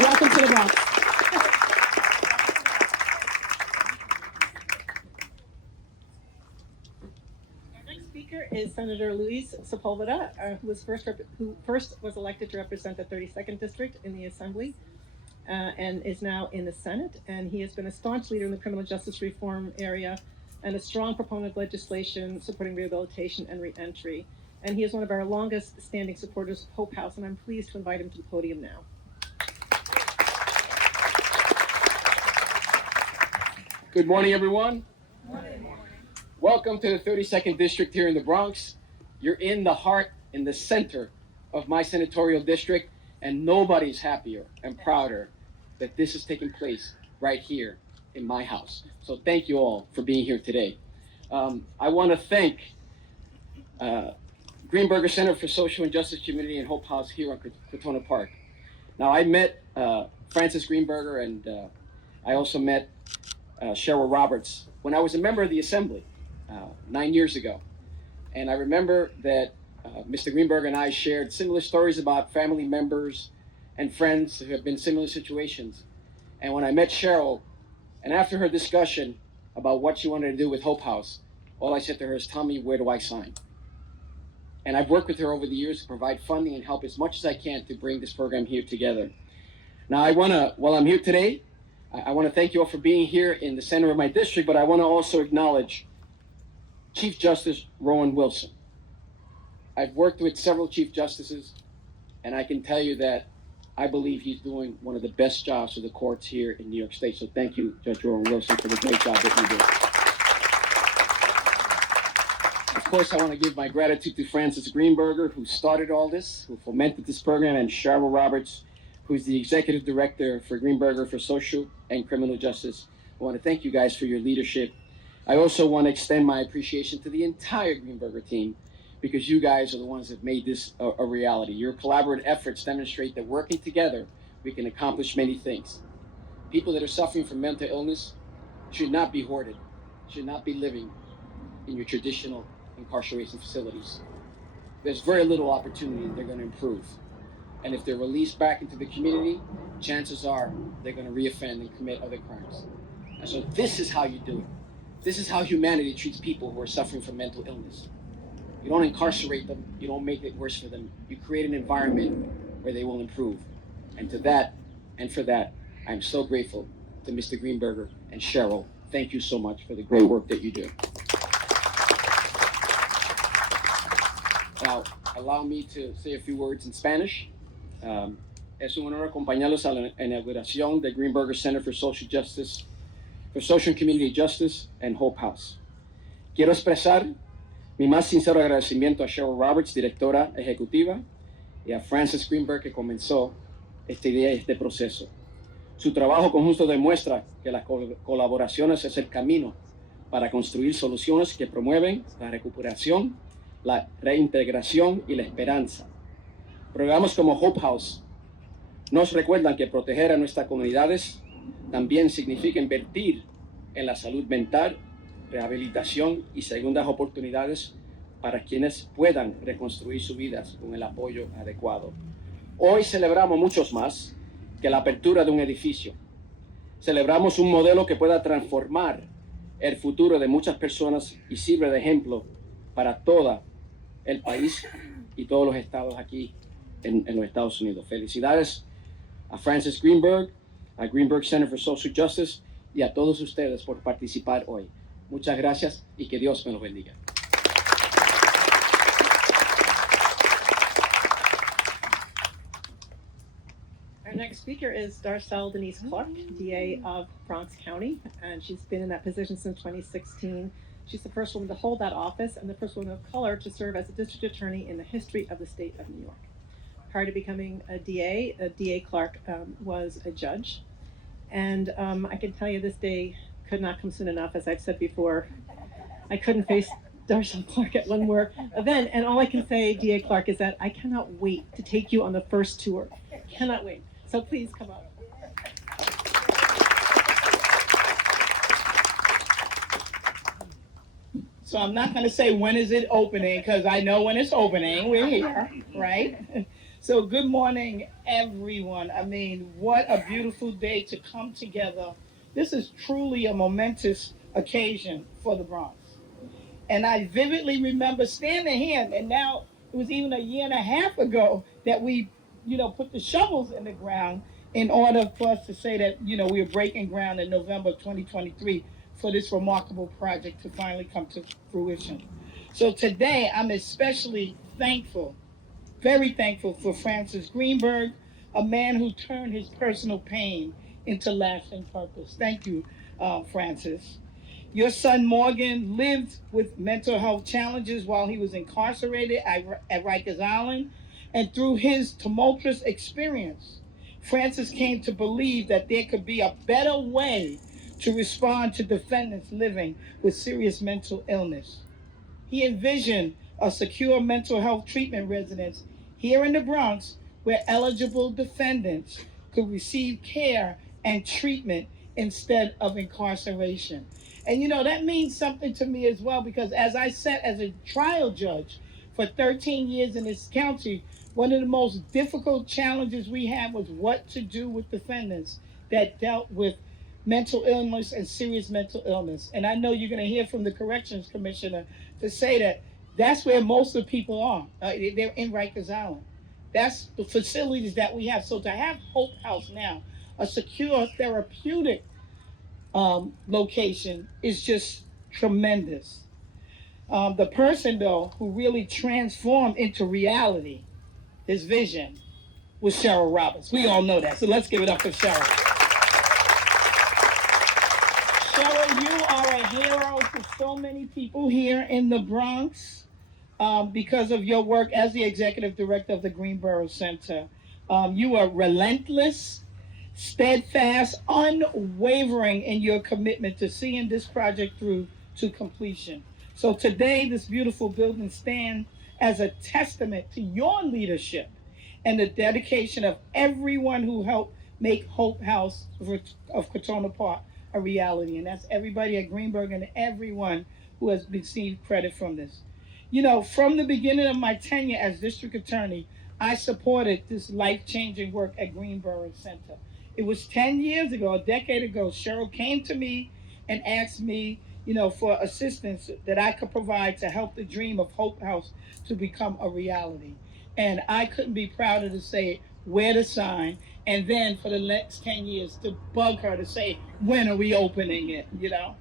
Welcome to the Bronx. Speaker is Senator Luis Sepulveda, who first was elected to represent the 32nd District in the Assembly and is now in the Senate. And he has been a staunch leader in the criminal justice reform area and a strong proponent of legislation supporting rehabilitation and reentry. And he is one of our longest standing supporters of Hope House, and I'm pleased to invite him to the podium now. Good morning, everyone. Welcome to the 32nd District here in the Bronx. You're in the heart, in the center of my senatorial district, and nobody's happier and prouder that this is taking place right here in my house. So thank you all for being here today. I want to thank Greenberger Center for Social and Justice Community and Hope House here on Crotona Park. Now, I met Francis Greenberger, and I also met Cheryl Roberts when I was a member of the Assembly 9 years ago. And I remember that Mr. Greenberg and I shared similar stories about family members and friends who have been in similar situations. And when I met Cheryl, and after her discussion about what she wanted to do with Hope House, all I said to her is, tell me, where do I sign? And I've worked with her over the years to provide funding and help as much as I can to bring this program here together. Now, while I'm here today, I want to thank you all for being here in the center of my district, but I want to also acknowledge Chief Justice Rowan Wilson. I've worked with several Chief Justices, and I can tell you that I believe he's doing one of the best jobs of the courts here in New York State. So thank you, Judge Rowan Wilson, for the great job that you do. Of course, I want to give my gratitude to Francis Greenberger, who started all this, who fomented this program, and Cheryl Roberts, who's the Executive Director for Greenberger for Social and Criminal Justice. I want to thank you guys for your leadership. I also want to extend my appreciation to the entire Greenberger team, because you guys are the ones that made this a reality. Your collaborative efforts demonstrate that working together, we can accomplish many things. People that are suffering from mental illness should not be hoarded, should not be living in your traditional incarceration facilities. There's very little opportunity that they're going to improve. And if they're released back into the community, chances are they're going to reoffend and commit other crimes. And so this is how you do it. This is how humanity treats people who are suffering from mental illness. You don't incarcerate them. You don't make it worse for them. You create an environment where they will improve. And to that, and for that, I'm so grateful to Mr. Greenberger and Cheryl. Thank you so much for the great work that you do. Now, allow me to say a few words in Spanish. Es un honor acompañarlos a la inauguración del Greenberger Center for Social Justice, for Social and Community Justice and Hope House. Quiero expresar mi más sincero agradecimiento a Cheryl Roberts, directora ejecutiva, y a Francis Greenberg, que comenzó esta idea y este proceso. Su trabajo conjunto demuestra que las colaboraciones es el camino para construir soluciones que promueven la recuperación, la reintegración y la esperanza. Programas como Hope House nos recuerdan que proteger a nuestras comunidades también significa invertir en la salud mental, rehabilitación y segundas oportunidades para quienes puedan reconstruir sus vidas con el apoyo adecuado. Hoy celebramos muchos más que la apertura de un edificio. Celebramos un modelo que pueda transformar el futuro de muchas personas y sirve de ejemplo para todo el país y todos los estados aquí en los Estados Unidos. Felicidades a Francis Greenberg, a Greenberg Center for Social Justice y a todos ustedes por participar hoy. Muchas gracias y que Dios me los bendiga. Our next speaker is Darcel Denise Clark, DA of Bronx County, and she's been in that position since 2016. She's the first woman to hold that office and the first woman of color to serve as a district attorney in the history of the state of New York. Prior to becoming a DA Clark was a judge. And I can tell you this day could not come soon enough. As I've said before, I couldn't face Darcel Clark at one more event. And all I can say, DA Clark, is that I cannot wait to take you on the first tour. Cannot wait. So please come up. So I'm not going to say when is it opening, because I know when it's opening. We're here, right? So good morning, everyone. I mean, what a beautiful day to come together. This is truly a momentous occasion for the Bronx. And I vividly remember standing here, and now it was even a year and a half ago that we, put the shovels in the ground in order for us to say that, we were breaking ground in November 2023 for this remarkable project to finally come to fruition. So today, I'm especially thankful, very thankful for Francis Greenberg, a man who turned his personal pain into lasting purpose. Thank you, Francis. Your son Morgan lived with mental health challenges while he was incarcerated at Rikers Island, and through his tumultuous experience, Francis came to believe that there could be a better way to respond to defendants living with serious mental illness. He envisioned a secure mental health treatment residence here in the Bronx where eligible defendants could receive care and treatment instead of incarceration. And that means something to me as well, because as I sat as a trial judge for 13 years in this county, one of the most difficult challenges we had was what to do with defendants that dealt with mental illness and serious mental illness. And I know you're going to hear from the corrections commissioner to say that that's where most of the people are. They're in Rikers Island. That's the facilities that we have. So to have Hope House now, a secure therapeutic location, is just tremendous. The person, though, who really transformed into reality his vision was Cheryl Roberts. We all know that. So let's give it up for Cheryl. Cheryl, you are a hero to so many people here in the Bronx because of your work as the executive director of the Greenboro Center. You are relentless, steadfast, unwavering in your commitment to seeing this project through to completion. So today, this beautiful building stands as a testament to your leadership and the dedication of everyone who helped make Hope House of Crotona Park a reality. And that's everybody at Greenberg and everyone who has received credit from this. You know, from the beginning of my tenure as district attorney, I supported this life-changing work at Greenberg Center. It was 10 years ago, a decade ago, Cheryl came to me and asked me, you know, for assistance that I could provide to help the dream of Hope House to become a reality. And I couldn't be prouder to say where to sign, and then for the next 10 years to bug her to say, when are we opening it, you know?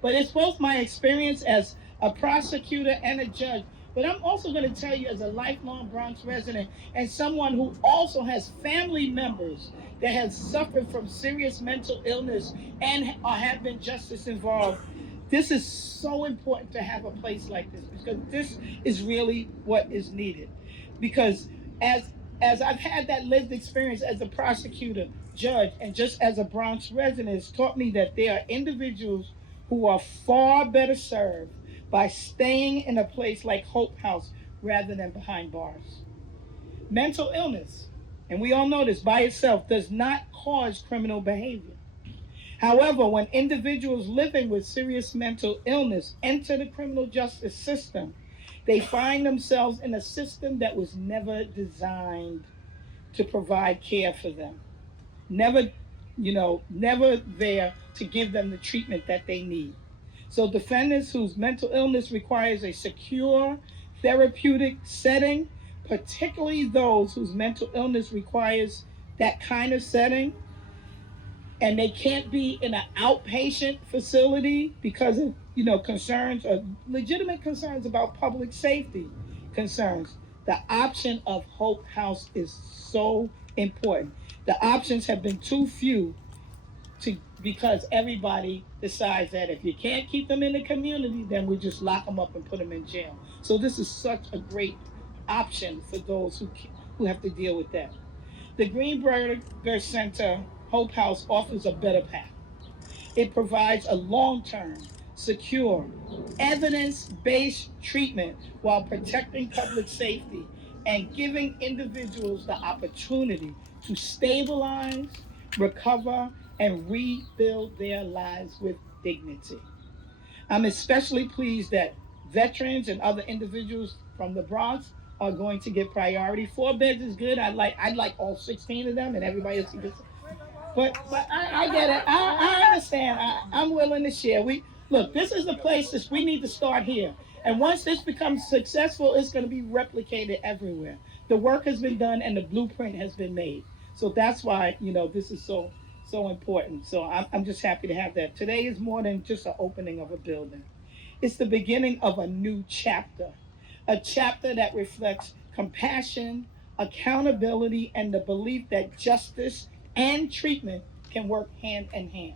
But it's both my experience as a prosecutor and a judge. But I'm also going to tell you, as a lifelong Bronx resident and someone who also has family members that have suffered from serious mental illness and have been justice involved, this is so important to have a place like this, because this is really what is needed. Because as I've had that lived experience as a prosecutor, judge, and just as a Bronx resident, it's taught me that there are individuals who are far better served by staying in a place like Hope House rather than behind bars. Mental illness, and we all know this, by itself does not cause criminal behavior. However, when individuals living with serious mental illness enter the criminal justice system, they find themselves in a system that was never designed to provide care for them. Never, never there to give them the treatment that they need. So defendants whose mental illness requires a secure therapeutic setting, particularly those whose mental illness requires that kind of setting, and they can't be in an outpatient facility because of concerns or legitimate concerns about public safety concerns. The option of Hope House is so important. The options have been too few because everybody decides that if you can't keep them in the community, then we just lock them up and put them in jail. So this is such a great option for those who have to deal with that. The Greenberg Center Hope House offers a better path. It provides a long-term, secure, evidence-based treatment while protecting public safety and giving individuals the opportunity to stabilize, recover, and rebuild their lives with dignity. I'm especially pleased that veterans and other individuals from the Bronx are going to get priority. 4 beds is good. I'd like all 16 of them, and everybody else gets. But I get it. I understand. I'm willing to share. Look. This is the place that we need to start here. And once this becomes successful, it's going to be replicated everywhere. The work has been done, and the blueprint has been made. So that's why this is so important. So I'm just happy to have that. Today is more than just an opening of a building. It's the beginning of a new chapter, a chapter that reflects compassion, accountability, and the belief that justice and treatment can work hand in hand.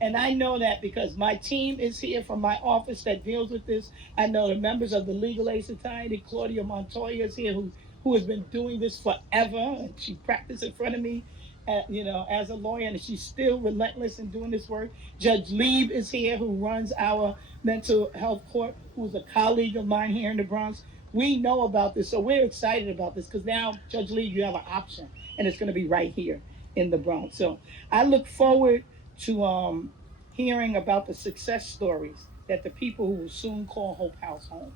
And I know that because my team is here from my office that deals with this. I know the members of the Legal Aid Society, Claudia Montoya is here, who has been doing this forever, and she practiced in front of me, as a lawyer, and she's still relentless in doing this work. Judge Lieb is here, who runs our mental health court, who's a colleague of mine here in the Bronx. We know about this, so we're excited about this because now, Judge Lieb, you have an option, and it's going to be right here in the Bronx. So I look forward to hearing about the success stories that the people who will soon call Hope House home,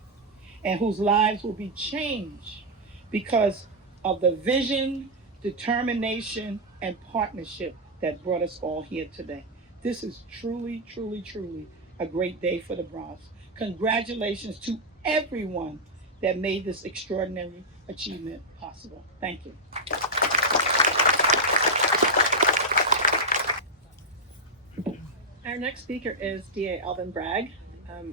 and whose lives will be changed because of the vision, determination, and partnership that brought us all here today. This is truly, truly, truly a great day for the Bronx. Congratulations to everyone that made this extraordinary achievement possible. Thank you. Our next speaker is DA Alvin Bragg.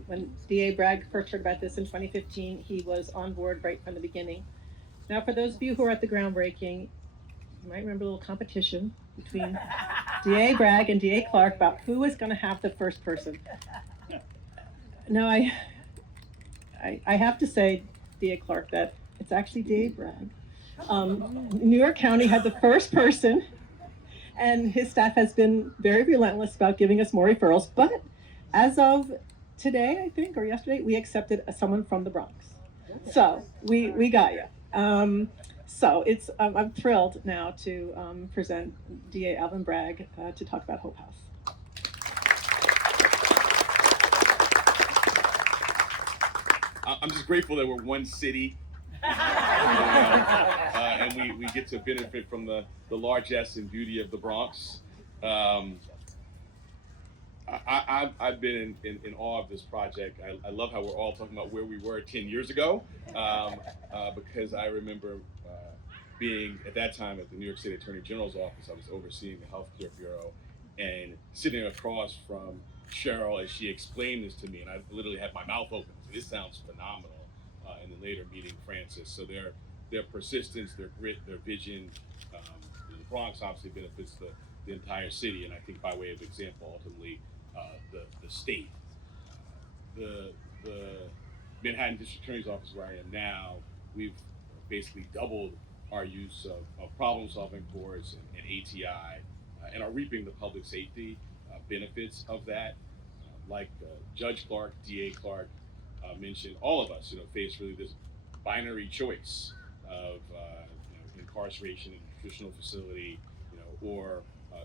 When DA Bragg first heard about this in 2015, he was on board right from the beginning. Now, for those of you who are at the groundbreaking, you might remember a little competition between DA Bragg and DA Clark about who was going to have the first person. Now, I have to say, DA Clark, that it's actually DA Bragg. New York County had the first person, and his staff has been very relentless about giving us more referrals. But as of today, I think, or yesterday, we accepted someone from the Bronx. So we got you. So it's I'm thrilled now to present DA Alvin Bragg to talk about Hope House. I'm just grateful that we're one city, and we get to benefit from the largesse and beauty of the Bronx. I've been in awe of this project. I love how we're all talking about where we were 10 years ago, because I remember being at that time at the New York City Attorney General's office. I was overseeing the Healthcare Bureau and sitting across from Cheryl as she explained this to me, and I literally had my mouth open. I said, "This sounds phenomenal." And then later meeting Francis. So their persistence, their grit, their vision, the Bronx obviously benefits the entire city, and I think by way of example, ultimately the state. The Manhattan District Attorney's Office, where I am now, we've basically doubled our use of problem-solving courts and ATI, and are reaping the public safety benefits of that. Like Judge Clark, DA Clark mentioned, all of us, face really this binary choice of incarceration in a traditional facility, or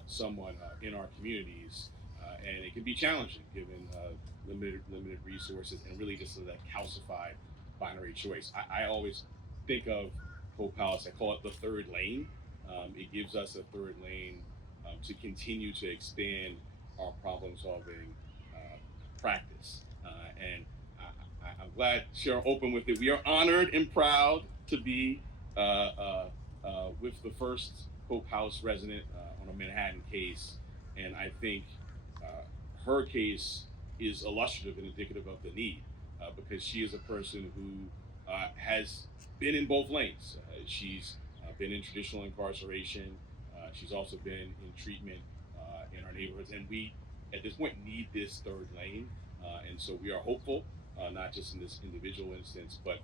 someone in our communities, and it can be challenging given limited resources and really just that calcified binary choice. I always think of Hope House, I call it the third lane. It gives us a third lane to continue to expand our problem-solving practice. And I'm glad Cheryl opened with it. We are honored and proud to be with the first Hope House resident on a Manhattan case. And I think her case is illustrative and indicative of the need, because she is a person who has been in both lanes. She's been in traditional incarceration. She's also been in treatment in our neighborhoods. And we, at this point, need this third lane. And so we are hopeful, not just in this individual instance, but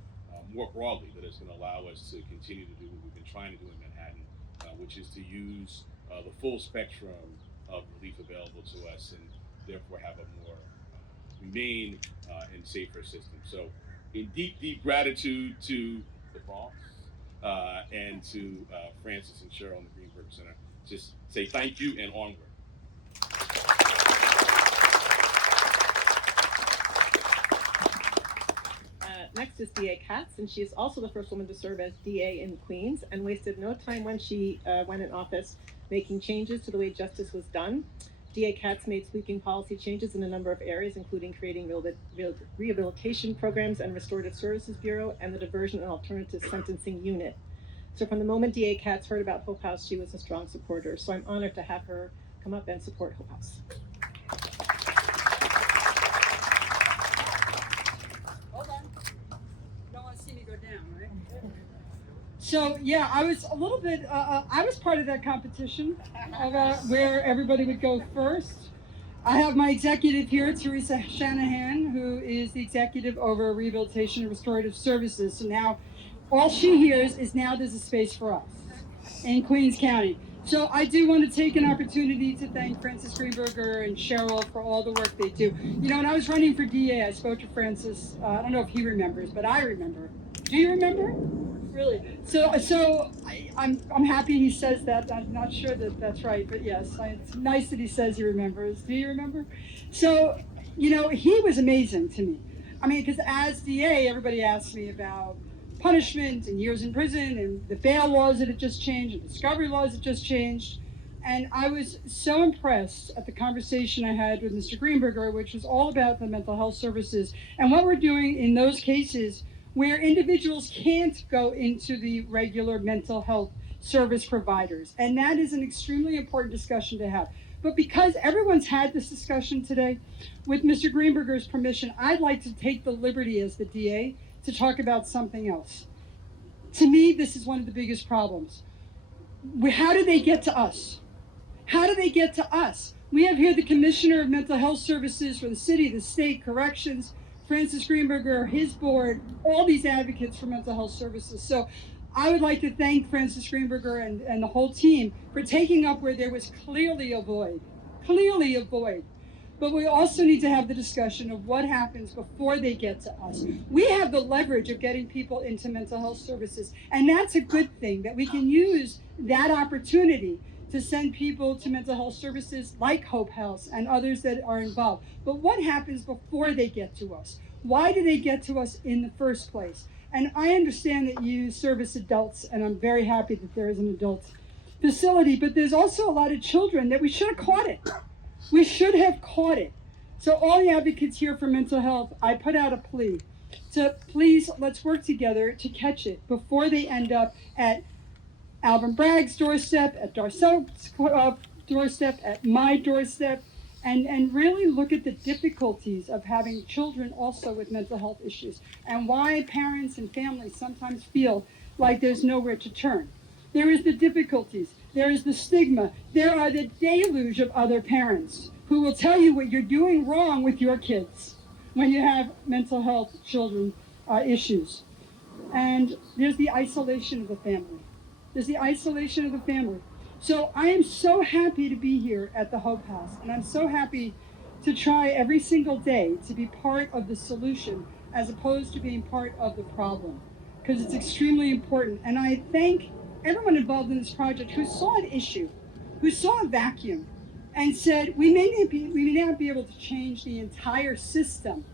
more broadly, that it's going to allow us to continue to do what we've been trying to do in Manhattan, which is to use the full spectrum of relief available to us, and therefore have a more humane and safer system. So in deep gratitude to the Bronx and to Francis and Cheryl and the Greenberg Center, just say thank you and onward. Next is DA Katz, and she is also the first woman to serve as DA in Queens, and wasted no time when she went in office making changes to the way justice was done. DA Katz made sweeping policy changes in a number of areas, including creating rehabilitation programs and restorative services bureau and the diversion and alternative sentencing unit. So from the moment DA Katz heard about Hope House, she was a strong supporter. So I'm honored to have her come up and support Hope House. So yeah, I was a little bit. I was part of that competition about where everybody would go first. I have my executive here, Teresa Shanahan, who is the executive over rehabilitation and restorative services. So now, all she hears is now there's a space for us in Queens County. So I do want to take an opportunity to thank Francis Greenberger and Cheryl for all the work they do. When I was running for DA, I spoke to Francis. I don't know if he remembers, but I remember. Do you remember? Really? So I'm happy he says that. I'm not sure that that's right, but yes, it's nice that he says he remembers. Do you remember? So, he was amazing to me. I mean, because as DA, everybody asked me about punishment and years in prison and the bail laws that had just changed and discovery laws that just changed. And I was so impressed at the conversation I had with Mr. Greenberger, which was all about the mental health services and what we're doing in those cases where individuals can't go into the regular mental health service providers. And that is an extremely important discussion to have. But because everyone's had this discussion today, with Mr. Greenberger's permission, I'd like to take the liberty as the DA to talk about something else. To me, this is one of the biggest problems. How do they get to us? How do they get to us? We have here the Commissioner of Mental Health Services for the city, the state, corrections, Francis Greenberger, his board, all these advocates for mental health services. So I would like to thank Francis Greenberger and the whole team for taking up where there was clearly a void. But we also need to have the discussion of what happens before they get to us. We have the leverage of getting people into mental health services, and that's a good thing, that we can use that opportunity to send people to mental health services like Hope House and others that are involved. But what happens before they get to us? Why do they get to us in the first place? And I understand that you service adults, and I'm very happy that there is an adult facility, but there's also a lot of children that we should have caught it. We should have caught it. So all the advocates here for mental health, I put out a plea to please, let's work together to catch it before they end up at Alvin Bragg's doorstep, at Darcel's doorstep, at my doorstep, and really look at the difficulties of having children also with mental health issues and why parents and families sometimes feel like there's nowhere to turn. There is the difficulties, there is the stigma, there are the deluge of other parents who will tell you what you're doing wrong with your kids when you have mental health children issues. And there's the isolation of the family. There's the isolation of the family. So I am so happy to be here at the Hope House, and I'm so happy to try every single day to be part of the solution as opposed to being part of the problem, because it's extremely important. And I thank everyone involved in this project who saw an issue, who saw a vacuum, and said, we may not be able to change the entire system,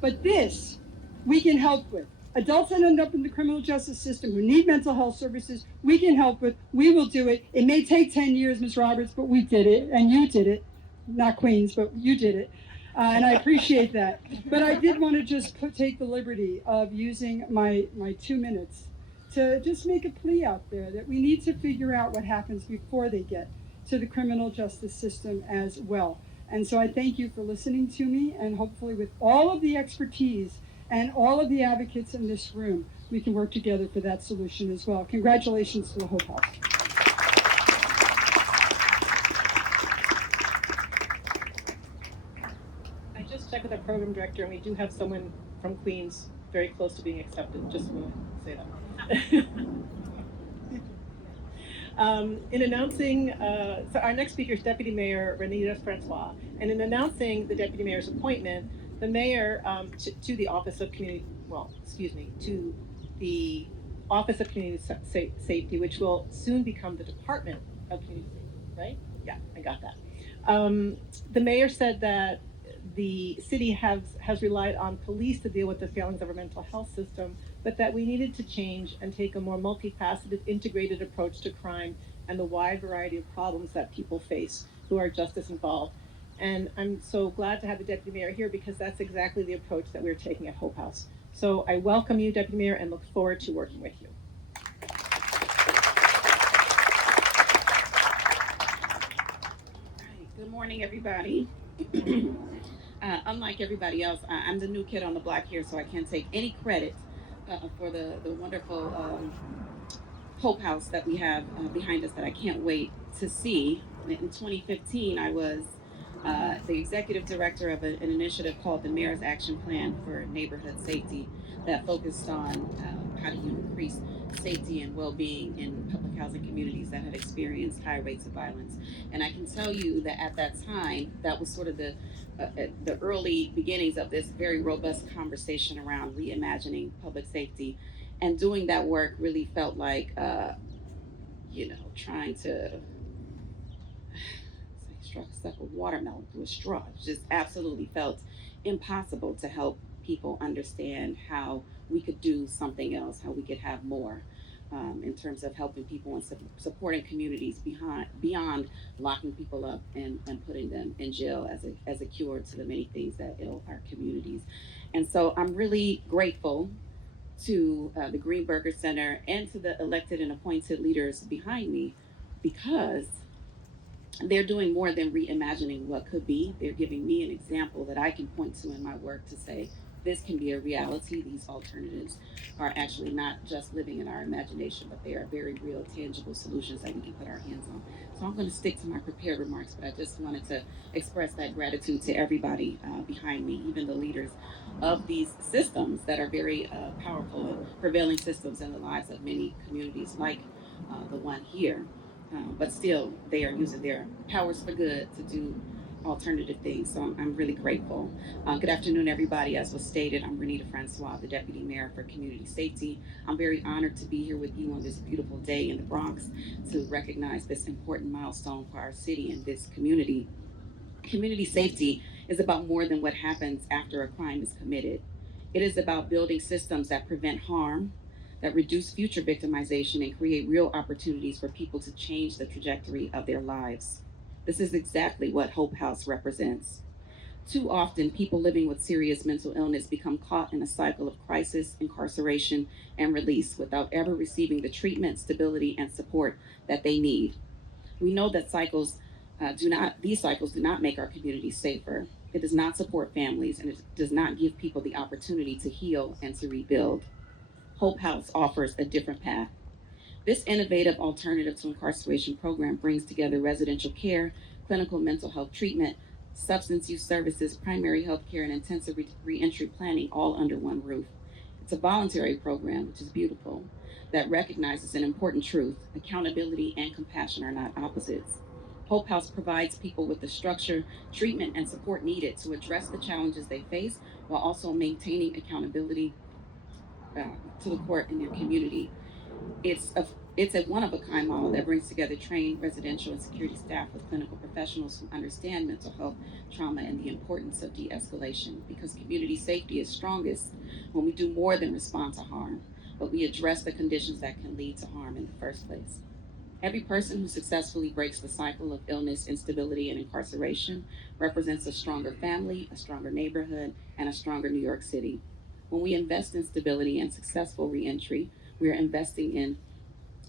but this we can help with. Adults that end up in the criminal justice system who need mental health services, we can help with. We will do it. It may take 10 years, Ms. Roberts, but we did it, and you did it. Not Queens, but you did it. And I appreciate that. But I did want to just take the liberty of using my 2 minutes to just make a plea out there that we need to figure out what happens before they get to the criminal justice system as well. And so I thank you for listening to me, and hopefully with all of the expertise and all of the advocates in this room, we can work together for that solution as well. Congratulations to the Hope House. I just checked with our program director, and we do have someone from Queens very close to being accepted. Just want to say that. In announcing, so our next speaker is Deputy Mayor Renita Francois, and in announcing the Deputy Mayor's appointment, the Mayor to the Office of Community, to the Office of Community Safety, which will soon become the Department of Community Safety, right? Yeah, I got that. The Mayor said that the city has relied on police to deal with the failings of our mental health system, but that we needed to change and take a more multifaceted, integrated approach to crime and the wide variety of problems that people face who are justice involved. And I'm so glad to have the Deputy Mayor here because that's exactly the approach that we're taking at Hope House. So I welcome you, Deputy Mayor, and look forward to working with you. Good morning, everybody. Unlike everybody else, I'm the new kid on the block here, so I can't take any credit for the wonderful Hope House that we have behind us that I can't wait to see. In 2015, I was the executive director of an initiative called the Mayor's Action Plan for Neighborhood Safety that focused on how do you increase safety and well-being in public housing communities that had experienced high rates of violence. And I can tell you that at that time, that was sort of the early beginnings of this very robust conversation around reimagining public safety. And doing that work really felt like, trying to stuff a watermelon through a straw. It just absolutely felt impossible to help people understand how we could do something else, how we could have more in terms of helping people and supporting communities beyond locking people up and putting them in jail as a cure to the many things that ill our communities. And so I'm really grateful to the Greenberger Center and to the elected and appointed leaders behind me, because they're doing more than reimagining what could be. They're giving me an example that I can point to in my work to say, this can be a reality. These alternatives are actually not just living in our imagination, but they are very real, tangible solutions that we can put our hands on. So I'm going to stick to my prepared remarks, but I just wanted to express that gratitude to everybody behind me, even the leaders of these systems that are very powerful and prevailing systems in the lives of many communities like the one here. But still, they are using their powers for good to do alternative things. So I'm really grateful. Good afternoon, everybody. As was stated, I'm Renita Francois, the Deputy Mayor for Community Safety. I'm very honored to be here with you on this beautiful day in the Bronx to recognize this important milestone for our city and this community. Community safety is about more than what happens after a crime is committed. It is about building systems that prevent harm, that reduce future victimization, and create real opportunities for people to change the trajectory of their lives. This is exactly what Hope House represents. Too often, people living with serious mental illness become caught in a cycle of crisis, incarceration, and release without ever receiving the treatment, stability, and support that they need. We know that these cycles do not make our communities safer. It does not support families, and it does not give people the opportunity to heal and to rebuild. Hope House offers a different path. This innovative alternative to incarceration program brings together residential care, clinical mental health treatment, substance use services, primary health care, and intensive reentry planning all under one roof. It's a voluntary program, which is beautiful, that recognizes an important truth: accountability and compassion are not opposites. Hope House provides people with the structure, treatment, and support needed to address the challenges they face while also maintaining accountability uh, to the court in their community. It's a one of a kind model that brings together trained residential and security staff with clinical professionals who understand mental health, trauma, and the importance of de escalation. Because community safety is strongest when we do more than respond to harm, but we address the conditions that can lead to harm in the first place. Every person who successfully breaks the cycle of illness, instability, and incarceration represents a stronger family, a stronger neighborhood, and a stronger New York City. When we invest in stability and successful reentry, we are investing in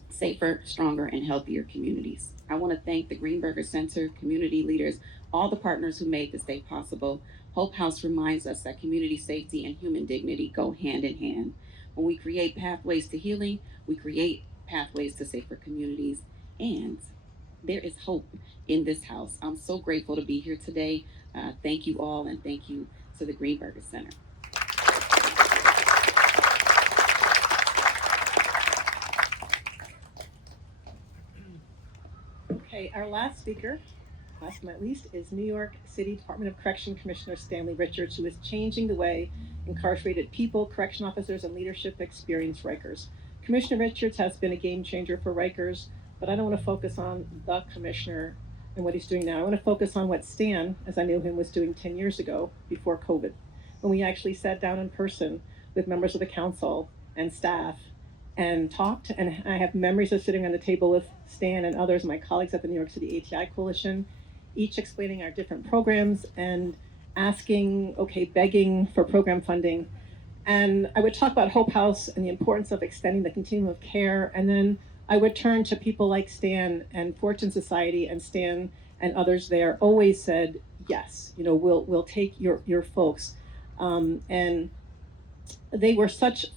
safer, stronger, and healthier communities. I want to thank the Greenberger Center, community leaders, all the partners who made this day possible. Hope House reminds us that community safety and human dignity go hand in hand. When we create pathways to healing, we create pathways to safer communities, and there is hope in this house. I'm so grateful to be here today. Thank you all, and thank you to the Greenberger Center. Okay, our last speaker, last but not least, is New York City Department of Correction Commissioner Stanley Richards, who is changing the way incarcerated people, correction officers, and leadership experience Rikers. Commissioner Richards has been a game changer for Rikers, but I don't want to focus on the commissioner and what he's doing now. I want to focus on what Stan, as I knew him, was doing 10 years ago before COVID, when we actually sat down in person with members of the council and staff and talked. And I have memories of sitting on the table with Stan and others, my colleagues at the New York City ATI Coalition, each explaining our different programs and asking, okay, begging for program funding. And I would talk about Hope House and the importance of extending the continuum of care. And then I would turn to people like Stan and Fortune Society, and Stan and others there always said, yes, we'll take your folks. And they were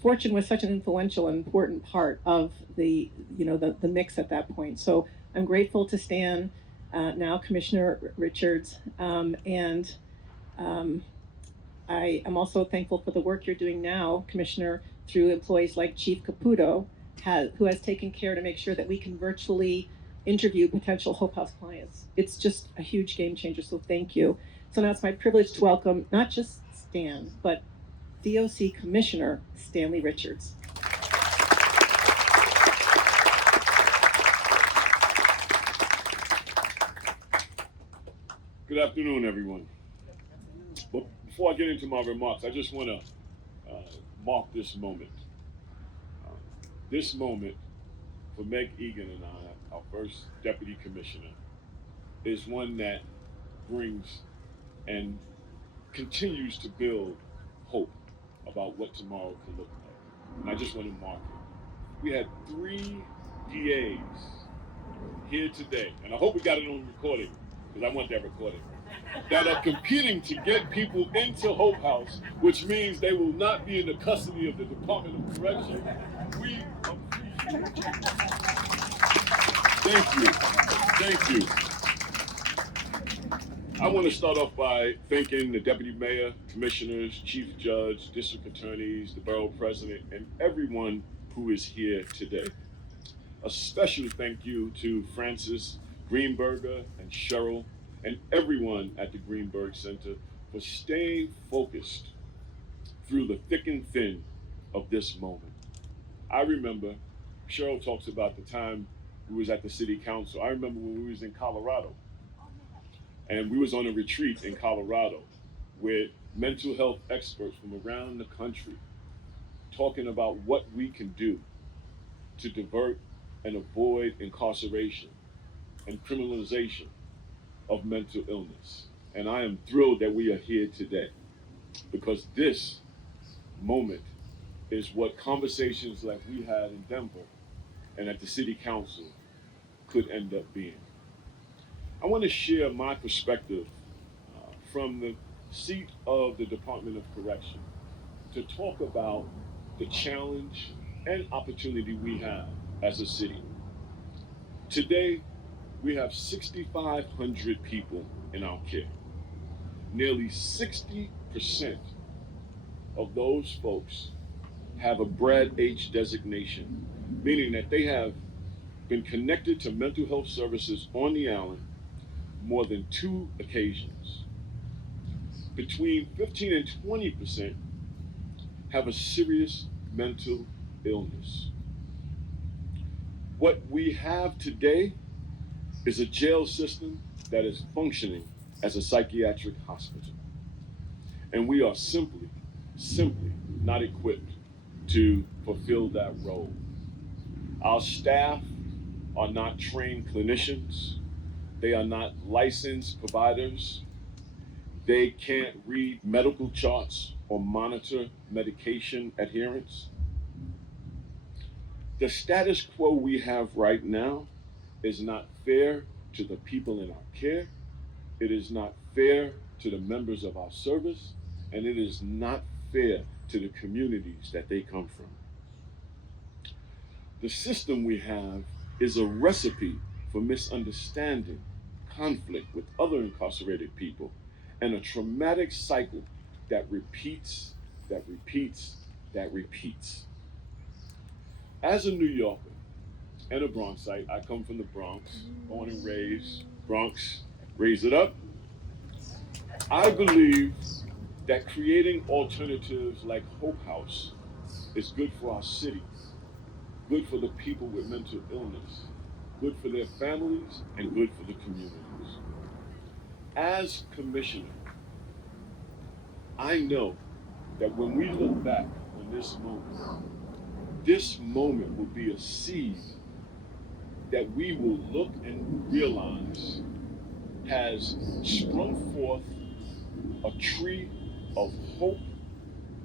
Fortune was such an influential and important part of the mix at that point. So I'm grateful to Stan, now Commissioner Richards, and I am also thankful for the work you're doing now, Commissioner, through employees like Chief Caputo, who has taken care to make sure that we can virtually interview potential Hope House clients. It's just a huge game changer, so thank you. So now it's my privilege to welcome not just Stan, but DOC Commissioner Stanley Richards. Good afternoon, everyone. But before I get into my remarks, I just want to mark this moment. This moment for Meg Egan and I, our first Deputy Commissioner, is one that brings and continues to build hope about what tomorrow can look like. And I just want to mark it. We had 3 DAs here today, and I hope we got it on recording, because I want that recording, that are competing to get people into Hope House, which means they will not be in the custody of the Department of Correction. We appreciate you. Thank you. Thank you. I want to start off by thanking the Deputy Mayor, Commissioners, Chief Judge, District Attorneys, the Borough President, and everyone who is here today. A special thank you to Francis Greenberger and Cheryl and everyone at the Greenberg Center for staying focused through the thick and thin of this moment. I remember, Cheryl talks about the time we was at the city council. I remember when we was in Colorado, and we was on a retreat in Colorado with mental health experts from around the country talking about what we can do to divert and avoid incarceration and criminalization of mental illness. And I am thrilled that we are here today because this moment is what conversations like we had in Denver and at the city council could end up being. I want to share my perspective from the seat of the Department of Correction to talk about the challenge and opportunity we have as a city. Today, we have 6,500 people in our care. Nearly 60% of those folks have a BRAD H designation, meaning that they have been connected to mental health services on the island more than 2 occasions. Between 15 and 20% have a serious mental illness. What we have today is a jail system that is functioning as a psychiatric hospital. And we are simply not equipped to fulfill that role. Our staff are not trained clinicians. They are not licensed providers. They can't read medical charts or monitor medication adherence. The status quo we have right now is not fair to the people in our care. It is not fair to the members of our service, and it is not fair to the communities that they come from. The system we have is a recipe for misunderstanding, conflict with other incarcerated people, and a traumatic cycle that repeats, that repeats, that repeats. As a New Yorker and a Bronxite, I come from the Bronx, born and raised, Bronx, raise it up. I believe that creating alternatives like Hope House is good for our city, good for the people with mental illness, good for their families, and good for the communities. As commissioner, I know that when we look back on this moment will be a seed that we will look and realize has sprung forth a tree of hope,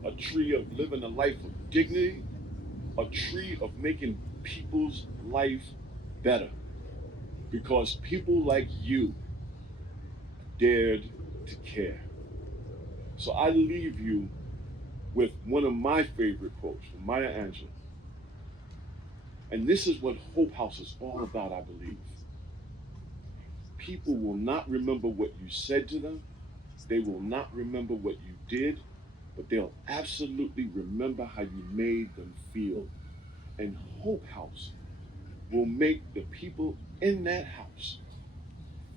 a tree of living a life of dignity, a tree of making people's life better. Because people like you dared to care. So I leave you with one of my favorite quotes from Maya Angelou. And this is what Hope House is all about, I believe. People will not remember what you said to them. They will not remember what you did, but they'll absolutely remember how you made them feel. And Hope House will make the people in that house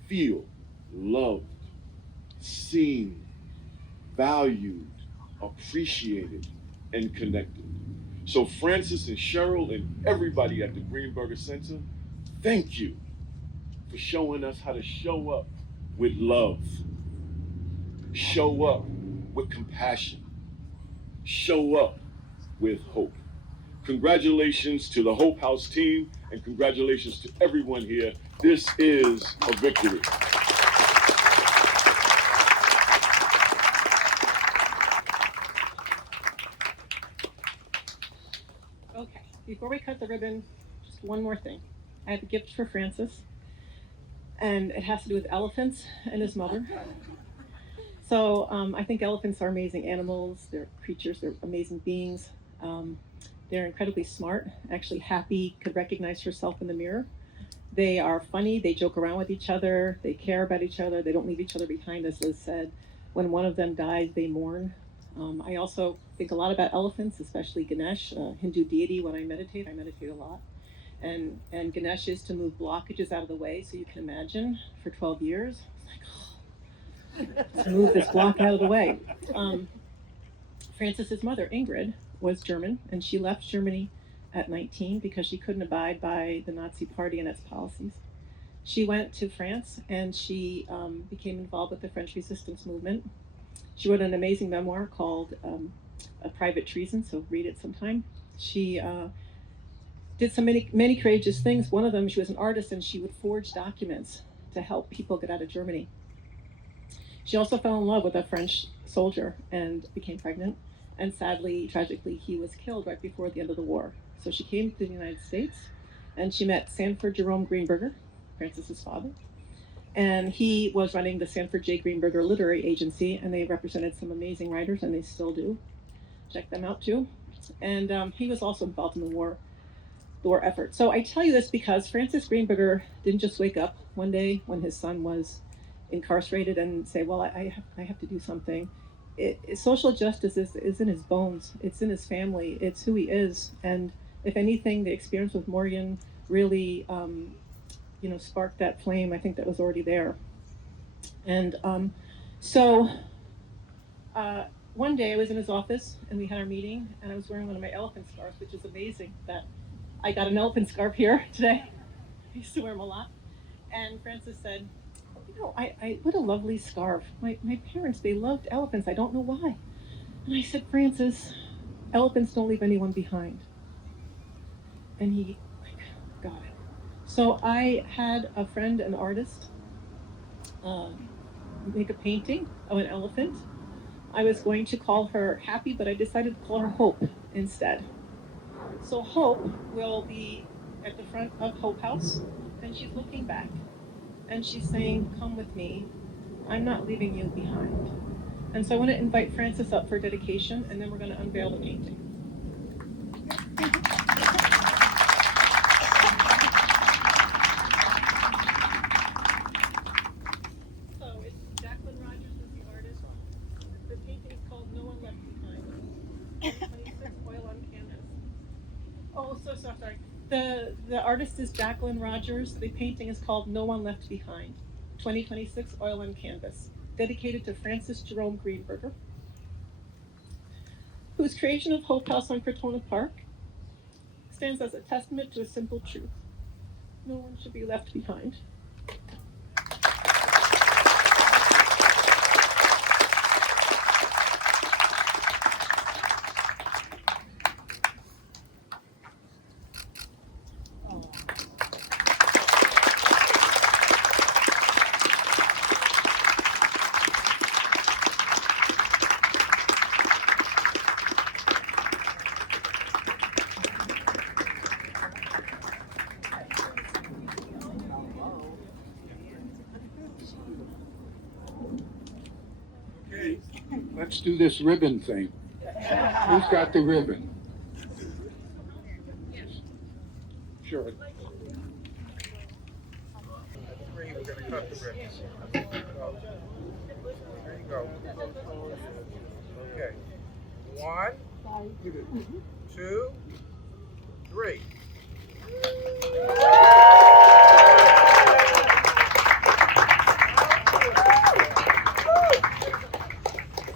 feel loved, seen, valued, appreciated, and connected. So Francis and Cheryl and everybody at the Greenberger Center, thank you for showing us how to show up with love, show up with compassion, show up with hope. Congratulations to the Hope House team, and congratulations to everyone here. This is a victory. Okay, before we cut the ribbon, just one more thing. I have a gift for Francis, and it has to do with elephants and his mother. So I think elephants are amazing animals. They're creatures. They're amazing beings. They're incredibly smart. Actually, Happy could recognize herself in the mirror. They are funny. They joke around with each other. They care about each other. They don't leave each other behind, as Liz said. When one of them dies, they mourn. I also think a lot about elephants, especially Ganesh, a Hindu deity. When I meditate a lot. and Ganesh's to move blockages out of the way. So you can imagine, for 12 years, it's like, oh, to move this block out of the way. Francis's mother, Ingrid, was German, and she left Germany at 19 because she couldn't abide by the Nazi Party and its policies. She went to France and she became involved with the French resistance movement. She wrote an amazing memoir called A Private Treason, so read it sometime. She did so many courageous things. One of them, she was an artist and she would forge documents to help people get out of Germany. She also fell in love with a French soldier and became pregnant. And sadly, tragically, he was killed right before the end of the war. So she came to the United States and she met Sanford Jerome Greenberger, Francis's father. And he was running the Sanford J. Greenberger Literary Agency, and they represented some amazing writers, and they still do. Check them out too. And he was also involved in the war effort. So I tell you this because Francis Greenberger didn't just wake up one day when his son was incarcerated and say, well, I have to do something. Social justice is in his bones. It's in his family. It's who he is. And if anything, the experience with Morgan really, sparked that flame. I think that was already there. And one day I was in his office and we had our meeting, and I was wearing one of my elephant scarves, which is amazing that I got an elephant scarf here today. I used to wear them a lot. And Francis said, I what a lovely scarf. My parents, they loved elephants. I don't know why. And I said, Francis, elephants don't leave anyone behind. And he got it. So I had a friend, an artist, make a painting of an elephant. I was going to call her Happy, but I decided to call her Hope instead. So Hope will be at the front of Hope House, and she's looking back, and she's saying, come with me, I'm not leaving you behind. And so I want to invite Francis up for dedication, and then we're going to unveil the painting. So it's Jacqueline Rogers is the artist. The painting is called No One Left Behind. 26 oil on canvas. Oh, so sorry. The artist is Jacqueline Rogers. The painting is called No One Left Behind. 2026 oil on canvas. Dedicated to Francis Jerome Greenberger, whose creation of Hope House on Crotona Park stands as a testament to a simple truth. No one should be left behind. Okay, let's do this ribbon thing. Who's got the ribbon? Sure. At 3, we're going to cut the ribbons. So, there you go. Okay. 1, 2, 3.